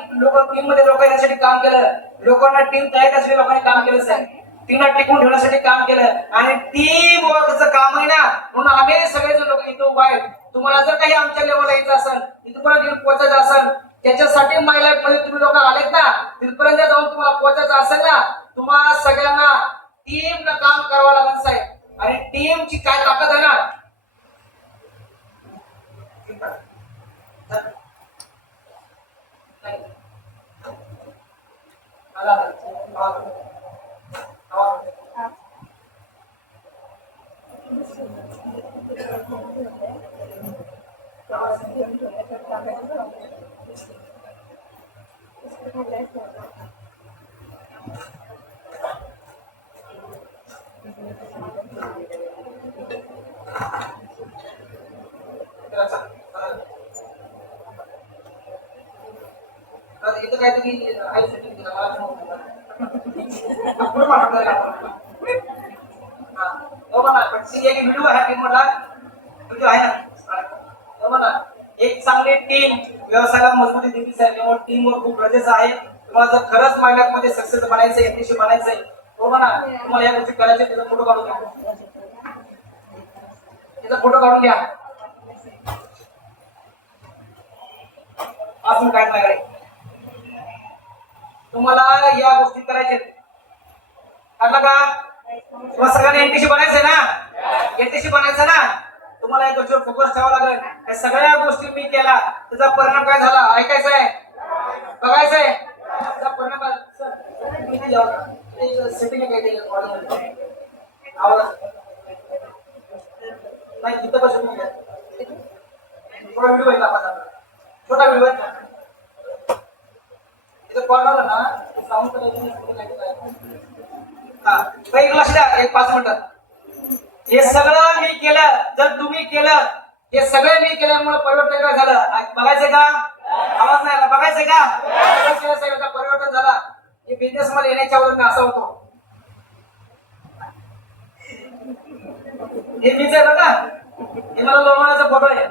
मध्ये लोक येण्यासाठी काम केलं, लोकांना टीम तयार करण्यासाठी लोकांनी काम केलं साहेब. टीमला टिकून ठेवण्यासाठी काम केलं आणि टीम वर्कचं काम आहे ना, म्हणून आम्ही सगळेजण लोक इथं उभा आहेत. तुम्हाला जर काही आमच्या लेवलला यायचं असेल, इथपर्यंत येऊन पोहोचायचं असेल, त्याच्यासाठी माय लाईफ मध्ये तुम्ही लोक आलेत ना, तिथपर्यंत जाऊन तुम्हाला पोहोचायचं असेल ना, तुम्हाला सगळ्यांना टीमनं काम करावं लागेल साहेब. आणि टीमची काय ताकद आहे ना, इथं काय तुम्ही आईसाठी व्हिडिओ आहे टीम मधला, व्हिडिओ आहे ना, बरोबर ना. एक चांगली टीम व्यवसायाला मजबूती देते त्यामुळे टीम वर खूप गरजेचं आहे. तुम्हाला जर खरंच मायनॅक मध्ये सक्सेस बनायचंय, यशस्वी बनायचंय, बरोबर ना, तुम्हाला या गोष्टी करायच्या. त्याचा फोटो काढून घ्या, त्याचा फोटो काढून घ्या. अजून काय नाही, तुम्हाला या गोष्टी करायच्या कळलं का. तुम्हाला सगळ्यांनी एनटीसी बनायचंय ना, एनटीसी बनायचं ना, तुम्हाला या गोष्टीवर फोकस ठेवावा लागेल. या सगळ्या गोष्टी मी केला, त्याचा परिणाम काय झाला ऐकायचा आहे, बघायचा आहे. त्याचा परिणाम सेटिंग आवाज नाही तिथं बसून थोडा व्हिडिओ आहे, छोटा व्हिडिओ आहे. इथं कॉल आला ना, साऊंड एक लक्ष द्या, एक 5 मिनिटं. हे सगळं मी केलं, जर तुम्ही केलं, हे सगळं मी केल्यामुळे परिवर्तन काय झालं बघायचंय का, आवाज नाही आला बघायचंय का, परिवर्तन झाला. हे बिझनेस मध्ये येण्याच्या अगोदर असा होतो, हे मीच आहे बघा, हे मला लोणावळ्याचा फोटो आहे.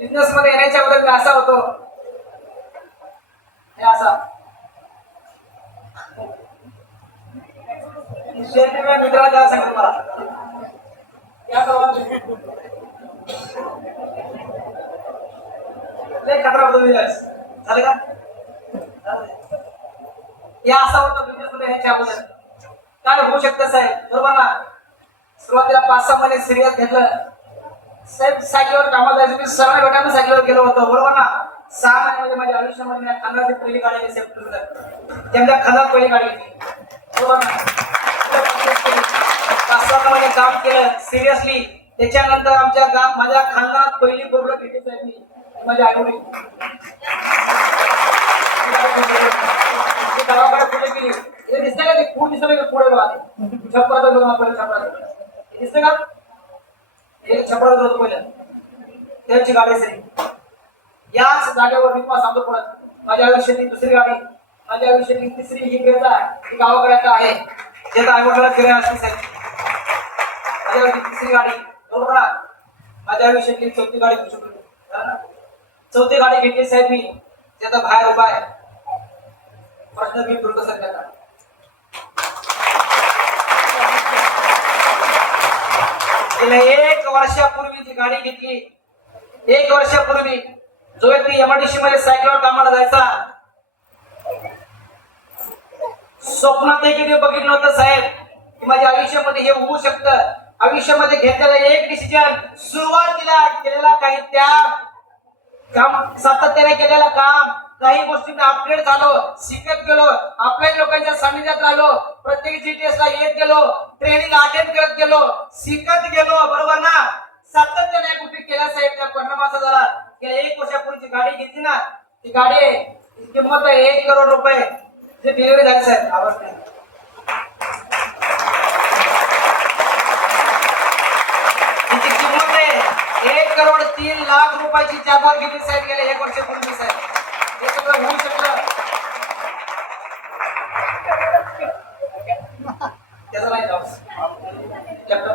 बिझनेस मध्ये येण्याच्या अगोदर मी असा होतो, हे असा. मित्राला द्यायला सांगितलं मला, या झालं का, या असा होतं बिझनेस मध्ये ह्याच्या अगोदर. काय होऊ शकतं साहेब, बरोबर ना. सुरुवातीला 5-6 महिने सिरियस घेतलं साहेब, सायकलवर कामाला जायचं. मी सगळ्या लोकांना सायकलवर गेलो होतो, बरोबर ना. 6 महिन्यामध्ये माझ्या आयुष्यामध्ये खांद्याची पहिली गाडी मी सेफ केली, त्यांच्या खांद्यात पहिली गाडी घेतली, बरोबर ना. 5-6 महिने काम केलं सिरियसली. त्याच्यानंतर आमच्या माझ्या खानदानात पहिली बोर्ड घेतली साहेब मी, माझ्या आईवडील गावाकडे पुढे गेली. हे दिसतंय का, ते खूप दिसतंय का पुढे बघा, छपराचं लोक आपण छपराचं दिसतंय का, हे छपराचं लोक पहिलं त्यांची गाडी असेल. याच जागेवर मी सांगतो पुढे माझ्या आयुष्यातली दुसरी गाडी माझ्या आयुष्यातली तिसरी ही क्रिया ती गावाकडे आता आहे ज्याचा आईवडिला फिरायला असते साहेब. माझ्या आयुष्यात तिसरी गाडी बरोबर ना. माझ्या आयुष्यातली चौथी गाडी घेऊ शकतो. चौथी गाडी घेतली साहेब मी त्याचा बाहेर उभा आहे. प्रश्न मी बोलतो सध्या गेल्या 1 वर्षापूर्वी जी गाडी घेतली 1 वर्षापूर्वी जो व्यक्ती एमआयडीसी मध्ये सायकलवर कामाला जायचा स्वप्नात देखील बघितलं नव्हतं साहेब की माझ्या आयुष्यामध्ये हे होऊ शकतं. आयुष्यामध्ये घेतलेला एक डिसिजन सुरुवातीला केलेला काही त्याग काम सातत्याने केलेलं काम काही गोष्टींना अपडेट झालो शिकत गेलो आपल्या लोकांच्या सानिध्यात राहिलो प्रत्येक जीटीएस ला येत गेलो ट्रेनिंग अटेंड करत गेलो शिकत गेलो बरोबर ना. सातत्याने गोष्टी केल्या साहेब त्या परिणामाचा झाला. गेल्या 1 वर्षापूर्वी जी गाडी घेतली ना ती गाडी किंमत आहे 1 करोड रुपये जे डिलिव्हरी झाली साहेब. आवाज नाही तिची किंमत आहे 1 करोड 3 लाख रुपयाची जागवार घेतली साहेब गेल्या 1 वर्षापूर्वी साहेब. हे सगळं होऊ शकलं त्याचा नाही जाऊ लॅपटॉप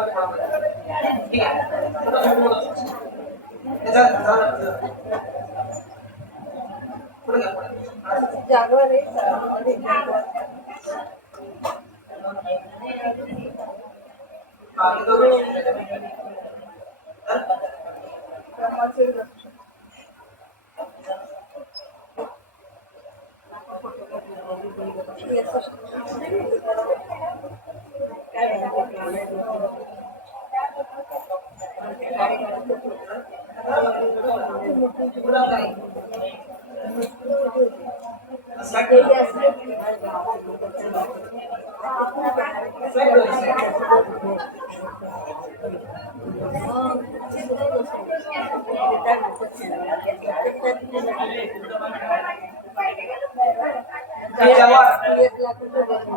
ठीक आहे जागवार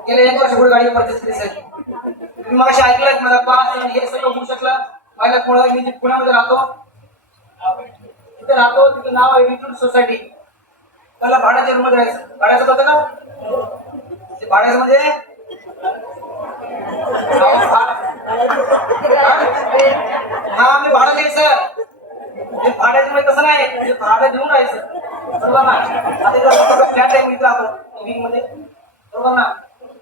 गेल्या 1 वर्षापूर्वी गाडी परचेस केली साहेब. तुम्ही मला ऐकलं मला पास हे सगळं होऊ शकलं. माझ्या कोणाला मी पुण्यामध्ये राहतो तिथे राहतो तिथं नाव आहे विद्युत सोसायटी. मला भाड्याच्या रूम मध्ये राहायचं. भाड्याचं होतं का ते भाड्याचं म्हणजे हा मी भाडं द्यायचं ते भाड्याचं म्हणजे तसं नाही भाडं देऊन राहायचं बरोबर ना. आता फ्लॅट आहे मित्र राहतो मध्ये बरोबर ना.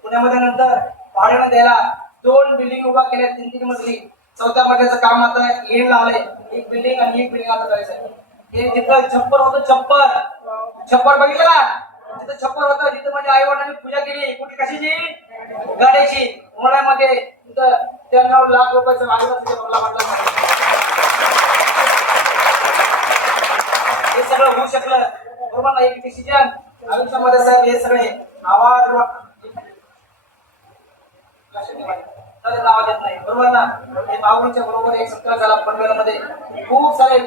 पुण्यामध्ये नंतर भाड्यानं द्यायला 2 बिल्डिंग उभा केल्या 3-3 मजली. 4थ्या मजल्याचं काम आता येईल आलंय. 1 बिल्डिंग आणि 1 बिल्डिंग आता करायचं. हे तिथं छप्पर होतं छप्पर बघितलं ना तिथं छप्पर होतं तिथं माझ्या आई वडिलांनी पूजा केली कुठे कशाची गाड्याची उन्हाळ्यामध्ये तिथं 93 लाख रुपयाचं बंगला म्हटलं. हे सगळं होऊ शकलं बरोबर ना. एक डिसिजन आयुष्यामध्ये साहेब हे सगळे आवाज येत नाही बरोबर ना. माऊलीच्या बरोबर एक सत्कार झाला पनवेलमध्ये खूप सारे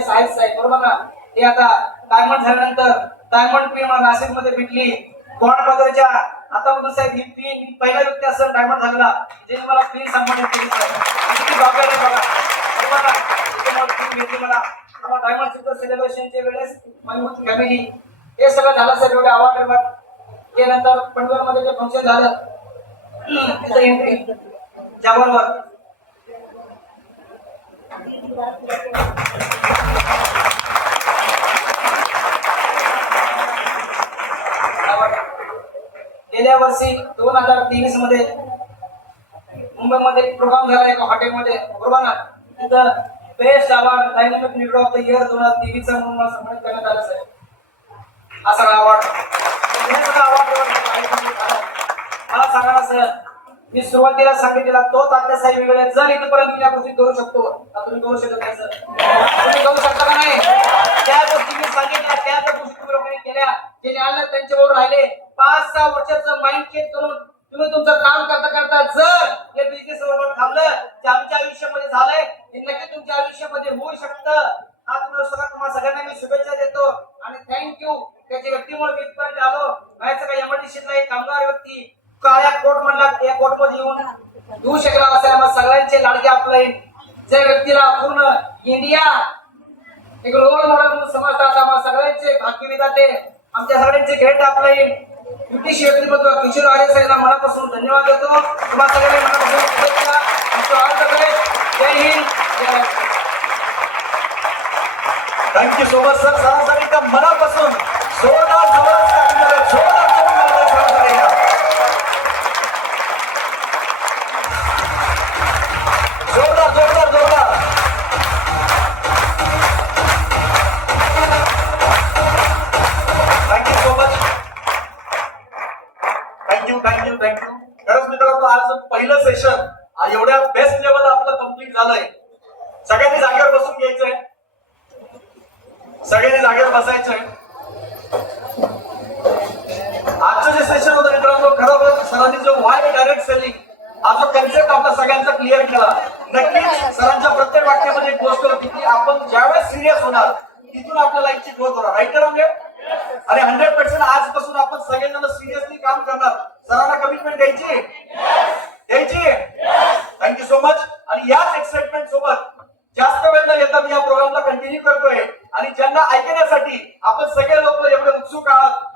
साहेब साहेब बरोबर ना. हे आता डायमंड झाल्यानंतर डायमंड पिन मला नाशिक मध्ये भेटली कोण बदलच्या आता म्हणून साहेब ही पिन पहिला व्यक्ती असं डायमंड झालेला जे मला पिन संबंधित केली किती बाबा बघा बरोबर ना. भेटली मला डायमंड सुद्धा सेलिब्रेशनच्या वेळेस माझी होती फॅमिली हे सगळं झालं सर एवढे अवॉर्ड ते नंतर पनवेल मध्ये जे फंक्शन झालं तिथं एंट्री जागवारवर गेल्या वर्षी 2023 मध्ये मुंबईमध्ये एक प्रोग्राम झाला एका हॉटेलमध्ये बरोबर ना. तिथं best award dynamic leader of the year 2023 चा म्हणून मला सन्मानित करण्यात आलं सर. हा सगळा अवॉर्ड मला सांगा ना सर. मी सुरुवातीला सांगितलेला तोच अत्यासाई वेगळे जर इथपर्यंत या गोष्टी करू शकतो तर तुम्ही करू शकत नाही सर. तुम्ही करू शकता का नाही. त्या गोष्टी मी सांगितल्या त्याच गोष्टी तुम्ही लोकांनी केल्या जे आलं त्यांच्याबरोबर राहिले 5-6 वर्षाचं माइंड चेक करून तुम्ही तुमचं काम करता करता जर हे बिझनेस बरोबर थांबलं जे आमच्या आयुष्यामध्ये झालंय हे नक्की तुमच्या आयुष्यामध्ये होऊ शकतं. हा तुम्हाला सगळ्यांना मी शुभेच्छा देतो आणि थँक्यू. त्याच्या व्यक्तीमुळे मी इथपर्यंत आलो. बाहेरचं काही एमआयडीसीतला एक कामगार व्यक्ती काळ्या कोट म्हणला त्या कोट मध्ये येऊन येऊ शकला असेल आम्हाला सगळ्यांचे लाडके आपले ज्या व्यक्तीला पूर्ण इंडिया एक रोल मॉडेल म्हणून समजतात आम्हाला सगळ्यांचे भाग्य विधाते आमच्या सगळ्यांचे ग्रेट आपले ब्रिटिश व्यक्तिमत्व किशोर आर्य साहेबांना मनापासून धन्यवाद देतो. तुम्हाला सगळ्यांना मनापासून शुभेच्छा. जय Hind. Thank you so much sir. सरांसाठी त्या मनापासून जोरदार थँक्यू सो मच. थँक्यू. खरंच मित्रांनो, आज पहिलं सेशन एवढ्या बेस्ट लेवल आपलं कम्प्लीट झालंय. सगळ्यांनी जागेवर बसून घ्यायचंय. सगळ्यांनी जागेवर बसायचंय. आजचं जे सेशन होतं मित्रांनो, खरोखर सरांनी जो वाय डायरेक्ट सेलिंग हा जो कन्सेप्ट आपला सगळ्यांचा क्लिअर केला. नक्कीच सरांच्या प्रत्येक वाक्यामध्ये एक गोष्ट होती की आपण ज्यावेळेस सिरियस होणार तिथून आपल्या लाईफची ग्रोथ होणार. राईट करा म्हणजे आणि 100% आजपासून आपण सगळेजण सिरियसली काम करणार. सरांना कमिटमेंट द्यायची. Thank you so much. आणि याच एक्साइटमेंट सोबत जास्त वेळ न घेता मी या प्रोग्रामला कंटिन्यू करतोय. आणि ज्यांना ऐकण्यासाठी आपण सगळे लोक एवढे उत्सुक आहात